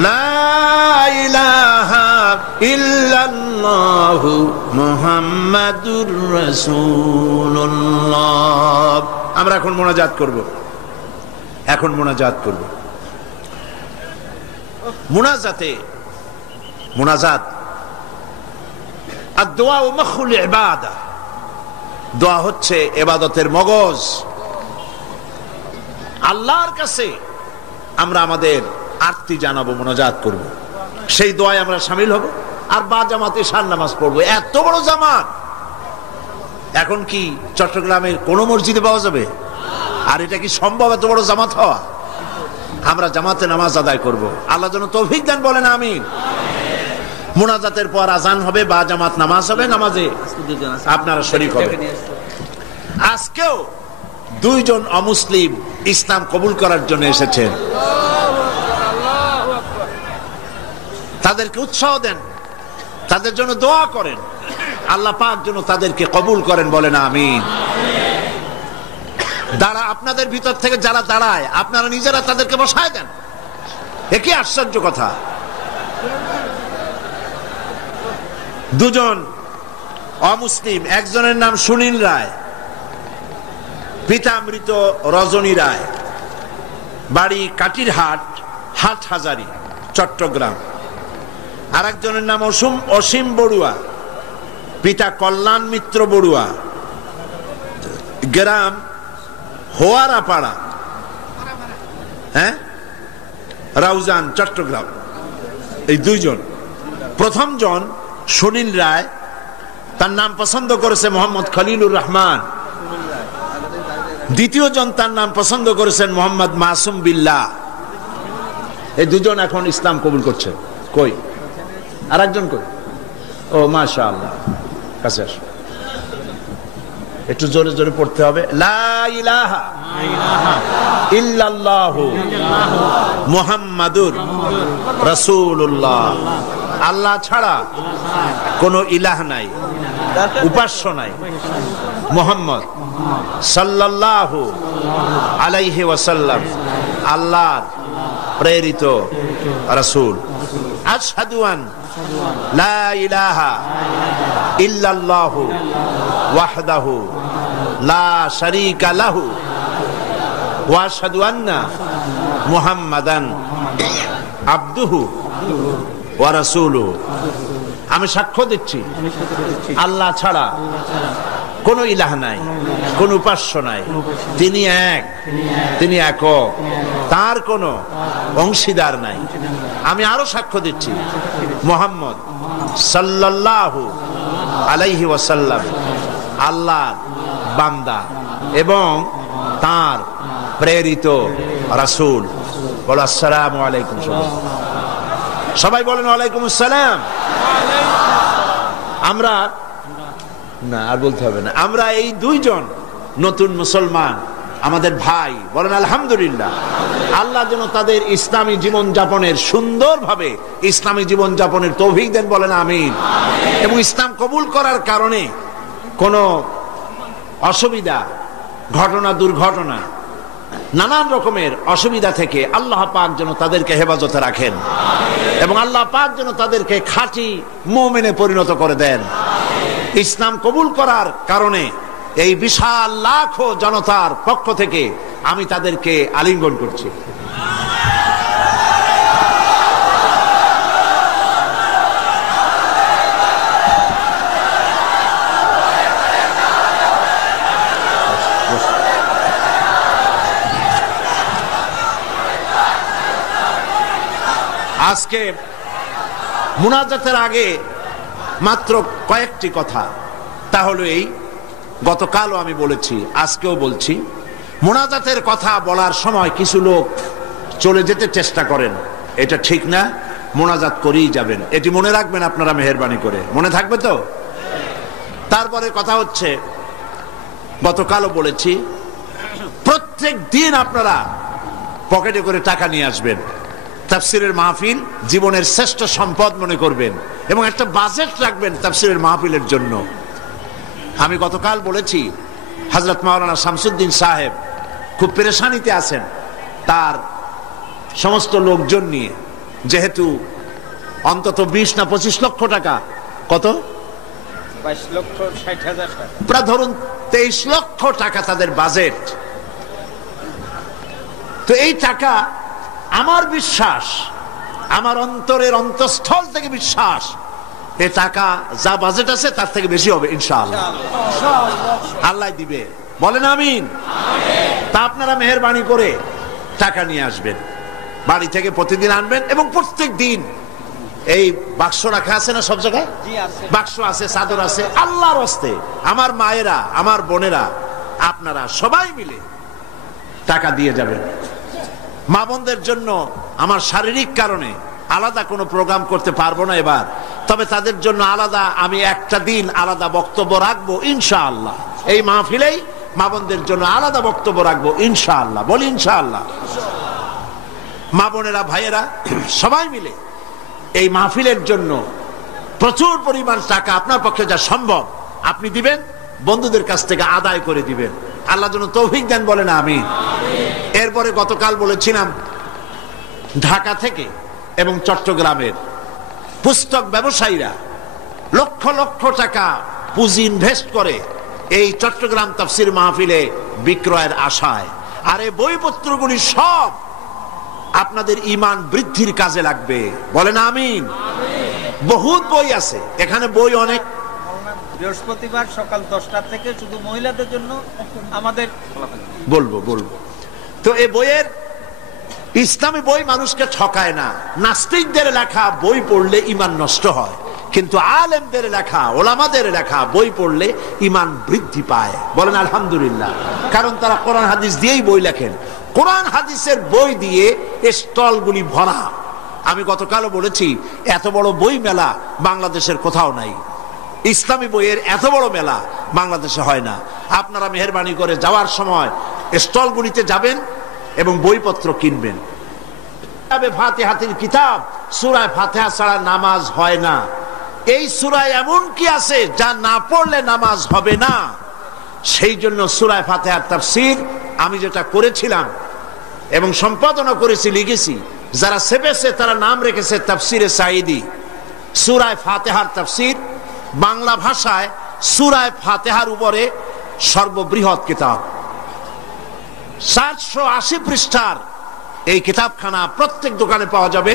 লা ইলাহা ইল্লাল্লাহু মুহাম্মাদুর রাসূলুল্লাহ। আমরা এখন মোনাজাত করব, মোনাজাত আর দোয়া ও মখুল ইবাদা। দোয়া হচ্ছে ইবাদতের মগজ। আল্লাহর কাছে আমরা আমাদের আরতি জানাবো, মোনাজাত করব, সেই দোয়ায় আমরা শামিল হব, আর বা জামাতে শান নামাজ পড়বো। এত বড় জামাত এখন কি চট্টগ্রামের কোন মসজিদে পাওয়া যাবে? আর এটা কি সম্ভব এত বড় জামাত হওয়া? আমরা জামাতে নামাজ আদায় করব। আল্লাহ যেন তৌফিক দেন, বলেন আমিন। মুনাজাতের পর আজান হবে, বা জামাত নামাজ হবে, নামাজে আপনারা শরীক হবেন। আজকেও 2 জন অমুসলিম ইসলাম কবুল করার জন্য এসেছেন। তাদেরকে উৎসাহ দেন, তাদের জন্য দোয়া করেন, আল্লাহ পাক যেন তাদেরকে কবুল করেন, বলেন আমিন। আপনাদের ভিতর থেকে যারা দাঁড়ায়, আপনারা নিজেরা তাদেরকে বসায় দেন। একই আশ্চর্য কথা। 2 জন অমুসলিম, একজনের নাম সুনীল রায়, পিতা মৃত রজনী রায়, বাড়ি কাটিরহাট, হাটহাজারী, চট্টগ্রাম। আর একজনের নাম অসীম বড়ুয়া, পিতা কল্যাণ মিত্র বড়ুয়া, গ্রাম হোয়ারাপাড়া, রাউজান, চট্টগ্রাম। এই 2 জন। প্রথম জন সুনীল রায়, তার নাম পছন্দ করেছে মোহাম্মদ খলিলুর রহমান। দ্বিতীয় জন তার নাম পছন্দ করেছেন মোহাম্মদ মাসুম বিল্লাহ। এই 2 জন এখন ইসলাম কবুল করছে। কই আর একজন? কই? ও মাশাআল্লাহ, কাছে আসো। একটু জোরে জোরে পড়তে হবে। লা ইলাহা ইল্লাল্লাহু মুহাম্মাদুর রাসূলুল্লাহ। আল্লাহ ছাড়া কোনো ইলাহ নাই, উপাস্য নাই। মুহাম্মদ সাল্লাল্লাহু আলাইহি ওয়াসাল্লাম আল্লাহর প্রেরিত রাসূল। আশহাদু আন লা ইলাহা ইল্লাল্লাহু ওয়াহদাহু লা শারীকা লাহু ওয়া আশহাদু আন্না মুহাম্মাদান আবদুহু ওয়া রাসূলুহু। আমি সাক্ষ্য দিচ্ছি আল্লাহ ছাড়া কোন ইলাহ নাই, কোন উপাস্য নাই। তিনি এক, তিনি একক, তার কোন অংশীদার নাই। আমি আরো সাক্ষ্য দিচ্ছি মুহাম্মদ সাল্লাল্লাহু আলাইহি ওয়াসাল্লাম আল্লাহর বান্দা এবং তার প্রেরিত রাসূল। বলো আসসালামু আলাইকুম। সবাই বলেন ওয়ালাইকুম আসসালাম। আমরা না আর বলতে হবে না, আমরা এই 2 জন নতুন মুসলমান আমাদের ভাই, বলেন আলহামদুলিল্লাহ। আল্লাহ যেন তাদের ইসলামী জীবন যাপনের, সুন্দরভাবে ইসলামী জীবন যাপনের তৌফিক দেন, বলেন আমিন। এবং ইসলাম কবুল করার কারণে কোনো অসুবিধা, ঘটনা, দুর্ঘটনা, নানান রকমের অসুবিধা থেকে আল্লাহ পাক যেন তাদেরকে হেফাজতে রাখেন এবং আল্লাহ পাক যেন তাদেরকে খাঁটি মুমিনে পরিণত করে দেন। ইসলাম কবুল করার কারণে এই বিশাল লাখো জনতার পক্ষ থেকে আমি তাদেরকে আলিঙ্গন করছি। আজকে মুনাজাতের আগে মাত্র কয়েকটি কথা, তা হলো এই, গতকালও আমি বলেছি, আজকেও বলছি, মুনাজাতের কথা বলার সময় কিছু লোক চলে যেতে চেষ্টা করেন, এটা ঠিক না। মুনাজাত করেই যাবেন, এটি মনে রাখবেন আপনারা, মেহেরবানি করে মনে থাকবে তো। তারপরে কথা হচ্ছে, গতকালও বলেছি, প্রত্যেক দিন আপনারা পকেটে করে টাকা নিয়ে আসবেন। তাফসিরের মাহফিল জীবনের শ্রেষ্ঠ সম্পদ মনে করবেন এবং একটা বাজেট রাখবেন তাফসিরের মাহফিলের জন্য। আমি গতকাল বলেছি, হযরত মাওলানা শামসুদ্দিন সাহেব খুব পেরেশানিতে আছেন তার সমস্ত লোকজন নিয়ে, যেহেতু অন্তত 20 না 25 লক্ষ টাকা, কত 22,60,000 টাকা, প্রায় ধরুন 23 লক্ষ টাকা তাদের বাজেট। তো এই টাকা, আমার বিশ্বাস, আমার অন্তরের অন্তঃস্থল থেকে বিশ্বাস, এই টাকা যা বাজেট আছে তার থেকে বেশি হবে ইনশাআল্লাহ। আল্লাহ দিবে, বলেন আমিন। তা আপনারা মেহেরবানি করে টাকা নিয়ে আসবেন, বাড়ি থেকে প্রতিদিন আনবেন এবং প্রত্যেক দিন এই বাক্স রাখা আছে না সব জায়গায়, বাক্স আছে, চাদর আছে, আল্লাহর হস্তে আমার মায়েরা, আমার বোনেরা, আপনারা সবাই মিলে টাকা দিয়ে যাবেন। মা বোনদের জন্য আমার শারীরিক কারণে আলাদা কোনো প্রোগ্রাম করতে পারবো না এবার, তবে তাদের জন্য আলাদা আমি একটা দিন আলাদা বক্তব্য রাখবো ইনশাআল্লাহ। এই মাহফিলেই মা বোনদের জন্য আলাদা বক্তব্য রাখবো ইনশাআল্লাহ, বলি ইনশাআল্লাহ। মা বোনেরা, ভাইয়েরা, সবাই মিলে এই মাহফিলের জন্য প্রচুর পরিমাণ টাকা আপনার পক্ষে যা সম্ভব আপনি দিবেন, বন্ধুদের কাছ থেকে আদায় করে দিবেন। আল্লাহ যেন তৌফিক দেন, বলেন আমিন। এরপরে গতকাল বলেছিলাম, ঢাকা থেকে এবং চট্টগ্রামের পুস্তক ব্যবসায়ীরা লক্ষ লক্ষ টাকা পুঁজি ইনভেস্ট করে এই চট্টগ্রাম তাফসীর মাহফিলে বিক্রয়ের আশায়। আর এই বইপত্রগুলি সব আপনাদের ঈমান বৃদ্ধির কাজে লাগবে, বলেন আমিন। বহুত বই আছে এখানে, বই অনেক। বৃহস্পতিবার সকাল 10টা থেকে শুধু মহিলাদের জন্য আমাদের বলবো। তো এই বইয়ের, ইসলামী বই মানুষকে ঠকায় না। নাস্তিকদের লেখা বই পড়লে ঈমান নষ্ট হয়, কিন্তু আলেমদের লেখা, ওলামাদের লেখা বই পড়লে ঈমান বৃদ্ধি পায়, বলেন আলহামদুলিল্লাহ। কারণ তারা কোরআন হাদিস দিয়েই বই লেখেন, কোরআন হাদিসের বই দিয়ে স্টলগুলি ভরা। আমি গতকালও বলেছি, এত বড় বই মেলা বাংলাদেশের কোথাও নাই, ইসলামী বইয়ের এত বড় মেলা বাংলাদেশে হয় না। আপনারা মেহেরবানি করে যাওয়ার সময় স্টলগুলিতে যাবেন এবং বইপত্র কিনবেন। ফাতিহাতুল কিতাব, সূরা ফাতিহা ছাড়া নামাজ হয় না। এই সূরায় এমন কি আছে যা না পড়লে নামাজ হবে না? সেই জন্য সূরা ফাতিহার তাফসীর আমি যেটা করেছিলাম এবং সম্পাদনা করেছি, লিখেছি, যারা সেপেছে তারা নাম রেখেছে তাফসীরে সাঈদী। সূরা ফাতিহার তাফসীর বাংলা ভাষায় সূরা ফাতিহার উপরে সর্ববৃহৎ কিতাব, 780 পৃষ্ঠার এই কিতাবখানা প্রত্যেক দোকানে পাওয়া যাবে।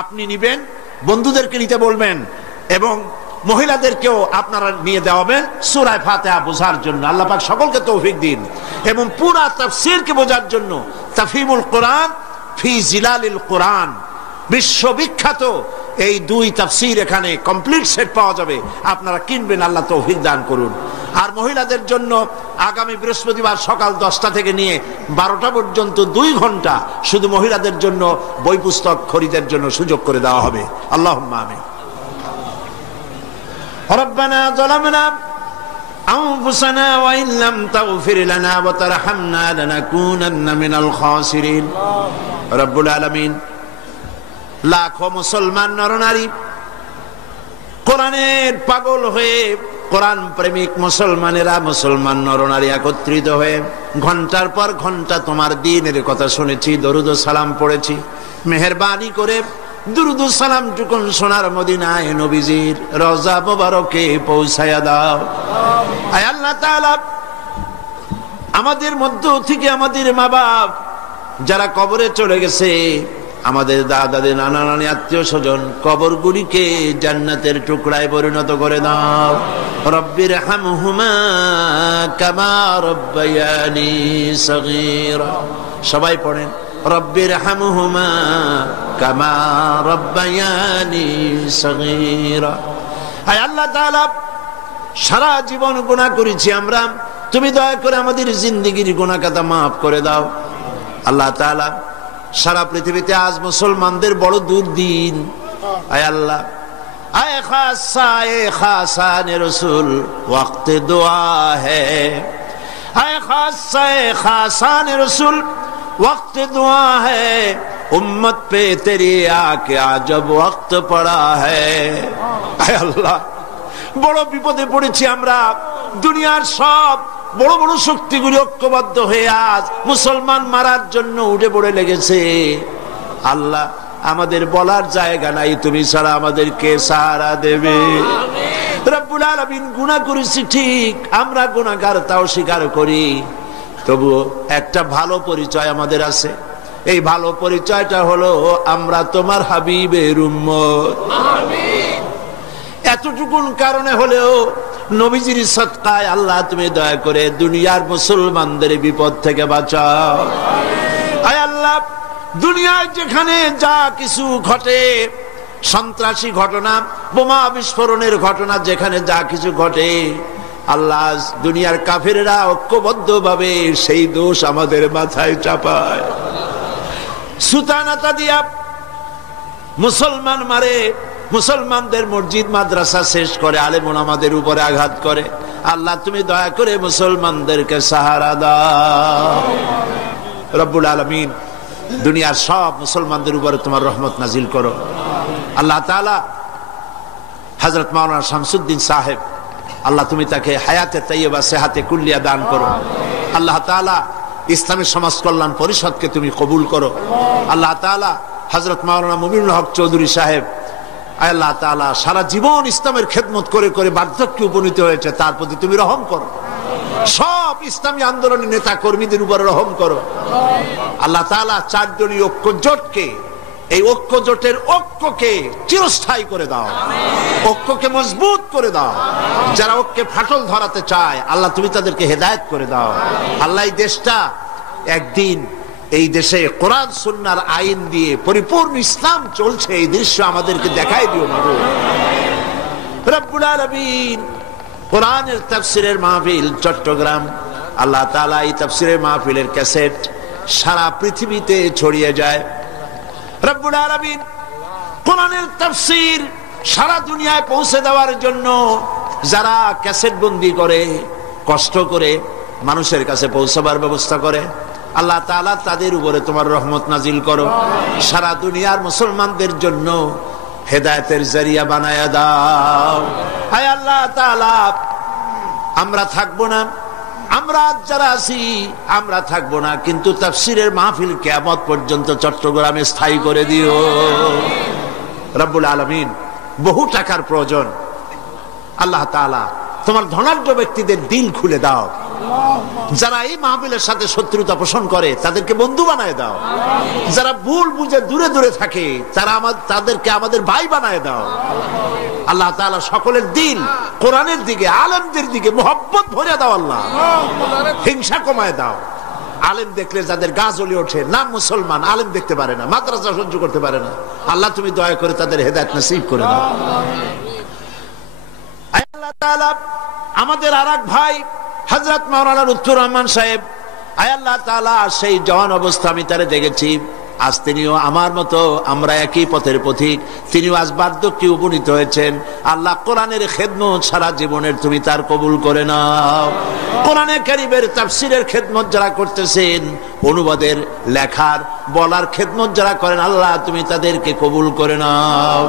আপনি নিবেন, বন্ধুদেরকে নিতে বলবেন এবং মহিলাদেরকেও আপনারা নিয়ে দেওয়াবেন সূরা ফাতিহা বোঝার জন্য। আল্লাহ পাক সকলকে তৌফিক দিন এবং পুরা তাফসীরকে বোঝার জন্য তাফহিমুল কোরআন ফি জিলালিল কোরআন, বিশ্ববিখ্যাত এই 2 তাফসীর এখানে কমপ্লিট সেট পাওয়া যাবে, আপনারা কিনবেন, আল্লাহ তৌফিক দান করুন। আর মহিলাদের জন্য আগামী বৃহস্পতিবার সকাল 10টা থেকে নিয়ে 12টা পর্যন্ত 2 ঘন্টা শুধু মহিলাদের জন্য বই পুস্তক খরিদের জন্য সুযোগ করে দেওয়া হবে। আল্লাহুম্মা আমিন। রব্বানা যালামনা আনফুসানা ওয়া ইন লাম তাগফির লানা ওয়া তারহামনা লানাকুনান্না মিনাল খাসিরিন। রব্বুল আলামিন লাখো মুসলমান নরনারী কোরআনের পাগল হয়ে কোরআন প্রেমিক মুসলমানেরা, মুসলমান নরনারী একত্রিত হয়ে ঘন্টার পর ঘন্টা তোমার দ্বীনের কথা শুনেছি, দরুদ ও সালাম পড়েছি। মেহেরবানি করে দুরুদ ও সালাম টুকুন সোনার মদিনায় নবীজির রওজা মোবারকে পৌঁছায়া দাও। আয় আল্লাহ তাআলা, আমাদের মধ্য থেকে আমাদের মা বাপ যারা কবরে চলে গেছে, আমাদের দাদা নানা নানি আত্মীয় স্বজন, কবরগুলিকে জান্নাতের টুকরায় পরিণত করে দাও। রব্বির হামহুমা কামা রব্বায়ানি সগীরা। সবাই পড়েন, রব্বির হামহুমা কামা রব্বায়ানি সগীরা। আয় আল্লাহ তাআলা, সারা জীবন গুনাহ করেছি আমরা, তুমি দয়া করে আমাদের জিন্দেগির গুনাহ খাতা মাফ করে দাও। আল্লাহ তাআলা, সারা পৃথিবীতে আজ মুসলমানদের বড় দুর্দিন। আয় আল্লাহ, আয় খাসানে রসুল ওয়াক্তে দোয়া হ্যায়, আয় খাসানে রসুল ওয়াক্তে দোয়া হ্যায়, উম্মত পে তেরি আকে আজব ওয়াক্ত পড়া হ্যায়। আয় আল্লাহ, বড় বিপদে পড়েছি আমরা। দুনিয়ার সব বড় বড় শক্তিগুলি ঐক্যবদ্ধ হয়ে আজ মুসলমান মারার জন্য উঠে পড়ে লেগেছে। আল্লাহ, আমাদের বলার জায়গা নাই, তুমি ছাড়া আমাদেরকে সাহারা দেবে? রব্বুল আলামিন, গুনাহ করেছি ঠিক, আমরা গুনাহগার তাও স্বীকার করি, তবুও একটা ভালো পরিচয় আমাদের আছে। এই ভালো পরিচয়টা হলো আমরা তোমার হাবিবের উম্মত। এতটুকুন কারণে হলেও নবীজির সদকায় আল্লাহ তুমি দয়া করে দুনিয়ার মুসলমানদের বিপদ থেকে বাঁচাও। আয় আল্লাহ, দুনিয়ায় যেখানে যা কিছু ঘটে, সন্ত্রাসী ঘটনা, বোমা বিস্ফোরণের ঘটনা, যেখানে যা কিছু ঘটে, আল্লাহ দুনিয়ার কাফেররা ঐক্যবদ্ধ ভাবে সেই দোষ আমাদের মাথায় চাপায়। সুতানাতা দিয়া মুসলমান মারে, মুসলমানদের মসজিদ মাদ্রাসা শেষ করে, আলেম ওলামাদের উপরে আঘাত করে। আল্লাহ তুমি দয়া করে মুসলমানদেরকে সাহারা দাও। রব্বুল আলামিন, দুনিয়ার সব মুসলমানদের উপরে তোমার রহমত নাজিল করো। আল্লাহ তাআলা, হযরত মাওলানা শামসুদ্দিন সাহেব, আল্লাহ তুমি তাকে হায়াতে তাইয়্যিবা সেহাতে কুল্লিয়া দান করো। আল্লাহ তাআলা, ইসলামী সমাজ কল্যাণ পরিষদকে তুমি কবুল করো। আল্লাহ তাআলা, হযরত মাওলানা মুমিনুল হক চৌধুরী সাহেব, আল্লাহ তাআলা সারা জীবন ইসলামের খেদমত করে করে বার্ধক্যে উপনীত হয়েছে, তার প্রতি তুমি রহম করো। সব ইসলামী আন্দোলনের নেতা কর্মীদের উপর রহম করো। আল্লাহ তাআলা, চারজনই ঐক্য জোটকে, এই ঐক্য জোটের ঐক্যকে চিরস্থায়ী করে দাও, ঐক্যকে মজবুত করে দাও। যারা ঐক্যে ফাটল ধরাতে চায়, আল্লাহ তুমি তাদেরকে হেদায়েত করে দাও। আল্লাহ, এই দেশটা একদিন, এই দেশে কোরআন সুন্নাহর আইন দিয়ে পরিপূর্ণ ইসলাম চলছে, এই দৃশ্য আমাদেরকে দেখাই দিও মাবুদ। রব্বুল আলামিন, কোরআনের তাফসীরের মাহফিল চট্টগ্রাম, আল্লাহ তাআলা এই তাফসীরের মাহফিলের ক্যাসেট সারা পৃথিবীতে ছড়িয়ে যায়। রব্বুল আলামিন, কোরআনের তাফসীর সারা দুনিয়ায় পৌঁছে দেওয়ার জন্য যারা ক্যাসেট বন্দি করে, কষ্ট করে মানুষের কাছে পৌঁছাবার ব্যবস্থা করে, আল্লাহ তাআলা তাদের উপরে তোমার রহমত নাজিল করো। সারা দুনিয়ার মুসলমানদের জন্য হেদায়েতের জরিয়া বানায়া দাও। হায় আল্লাহ তাআলা, আমরা থাকবো না, আমরা যারা আছি আমরা থাকবো না, কিন্তু তাফসীরের মাহফিল কিয়ামত পর্যন্ত চট্টগ্রামে স্থায়ী করে দিও। রব্বুল আলামিন, বহু টাকার প্রয়োজন, আল্লাহ তাআলা তোমার ধনাঢ্য ব্যক্তিদের দিল খুলে দাও। যারা এই মাহফিলের সাথে শত্রুতা পোষণ করে তাদেরকে বন্ধু বানায় দাও। যারা ভুল বুঝে দূরে দূরে থাকে তাদেরকে আমাদের ভাই বানায় দাও। আল্লাহ তাআলা সকলের দিল কোরআনের দিকে, আলেমদের দিকে মোহাব্বত ভরে দাও। আল্লাহ, হিংসা কমায় দাও। আলেম দেখলে যাদের গা জ্বলে ওঠে, নাম মুসলমান, আলেম দেখতে পারে না, মাদ্রাসা সহ্য করতে পারে না, আল্লাহ তুমি দয়া করে তাদের হেদায়েত নসিব করে দাও। আল্লাহ তাআলা, আমাদের আরেক ভাই হযরত মাওলানা লুৎফুর রহমান সাহেব, আয় আল্লাহ তাআলা, সেই জওয়ান অবস্থা আমি তারে দেখেছি। আজ তিনিও আমার মতো, আমরা একই পথের পথিক, তিনিও আজ বার্ধক্যে উপনীত হয়েছেন। আল্লাহ, কোরআনের খেদমত সারা জীবনের তুমি তার কবুল করে নাও। কোরআনে কারীমের তাফসীরের খেদমত যারা করতেছেন, অনুবাদের, লেখার, বলার খেদমত যারা করেন, আল্লাহ তুমি তাদেরকে কবুল করে নাও।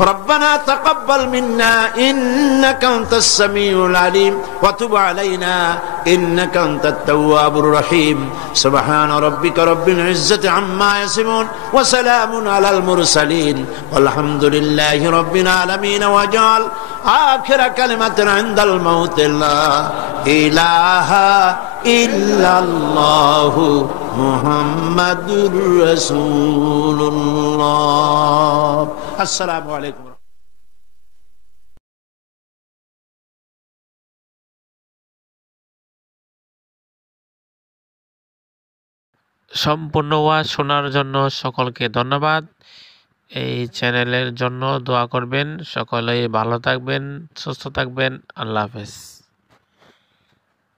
ربنا تقبل منا إنك أنت السميع العليم وتب علينا إنك أنت التواب الرحيم سبحان ربك رب العزة عما يصفون وسلام على المرسلين والحمد لله رب العالمين وجعل آخر كلمة عند الموت لا إله إلا الله محمد رسول الله السلام عليكم সম্পূর্ণ ওয়াজ শোনার জন্য সকলকে ধন্যবাদ। এই চ্যানেলের জন্য দোয়া করবেন। সকলেই ভালো থাকবেন, সুস্থ থাকবেন। আল্লাহ হাফেজ।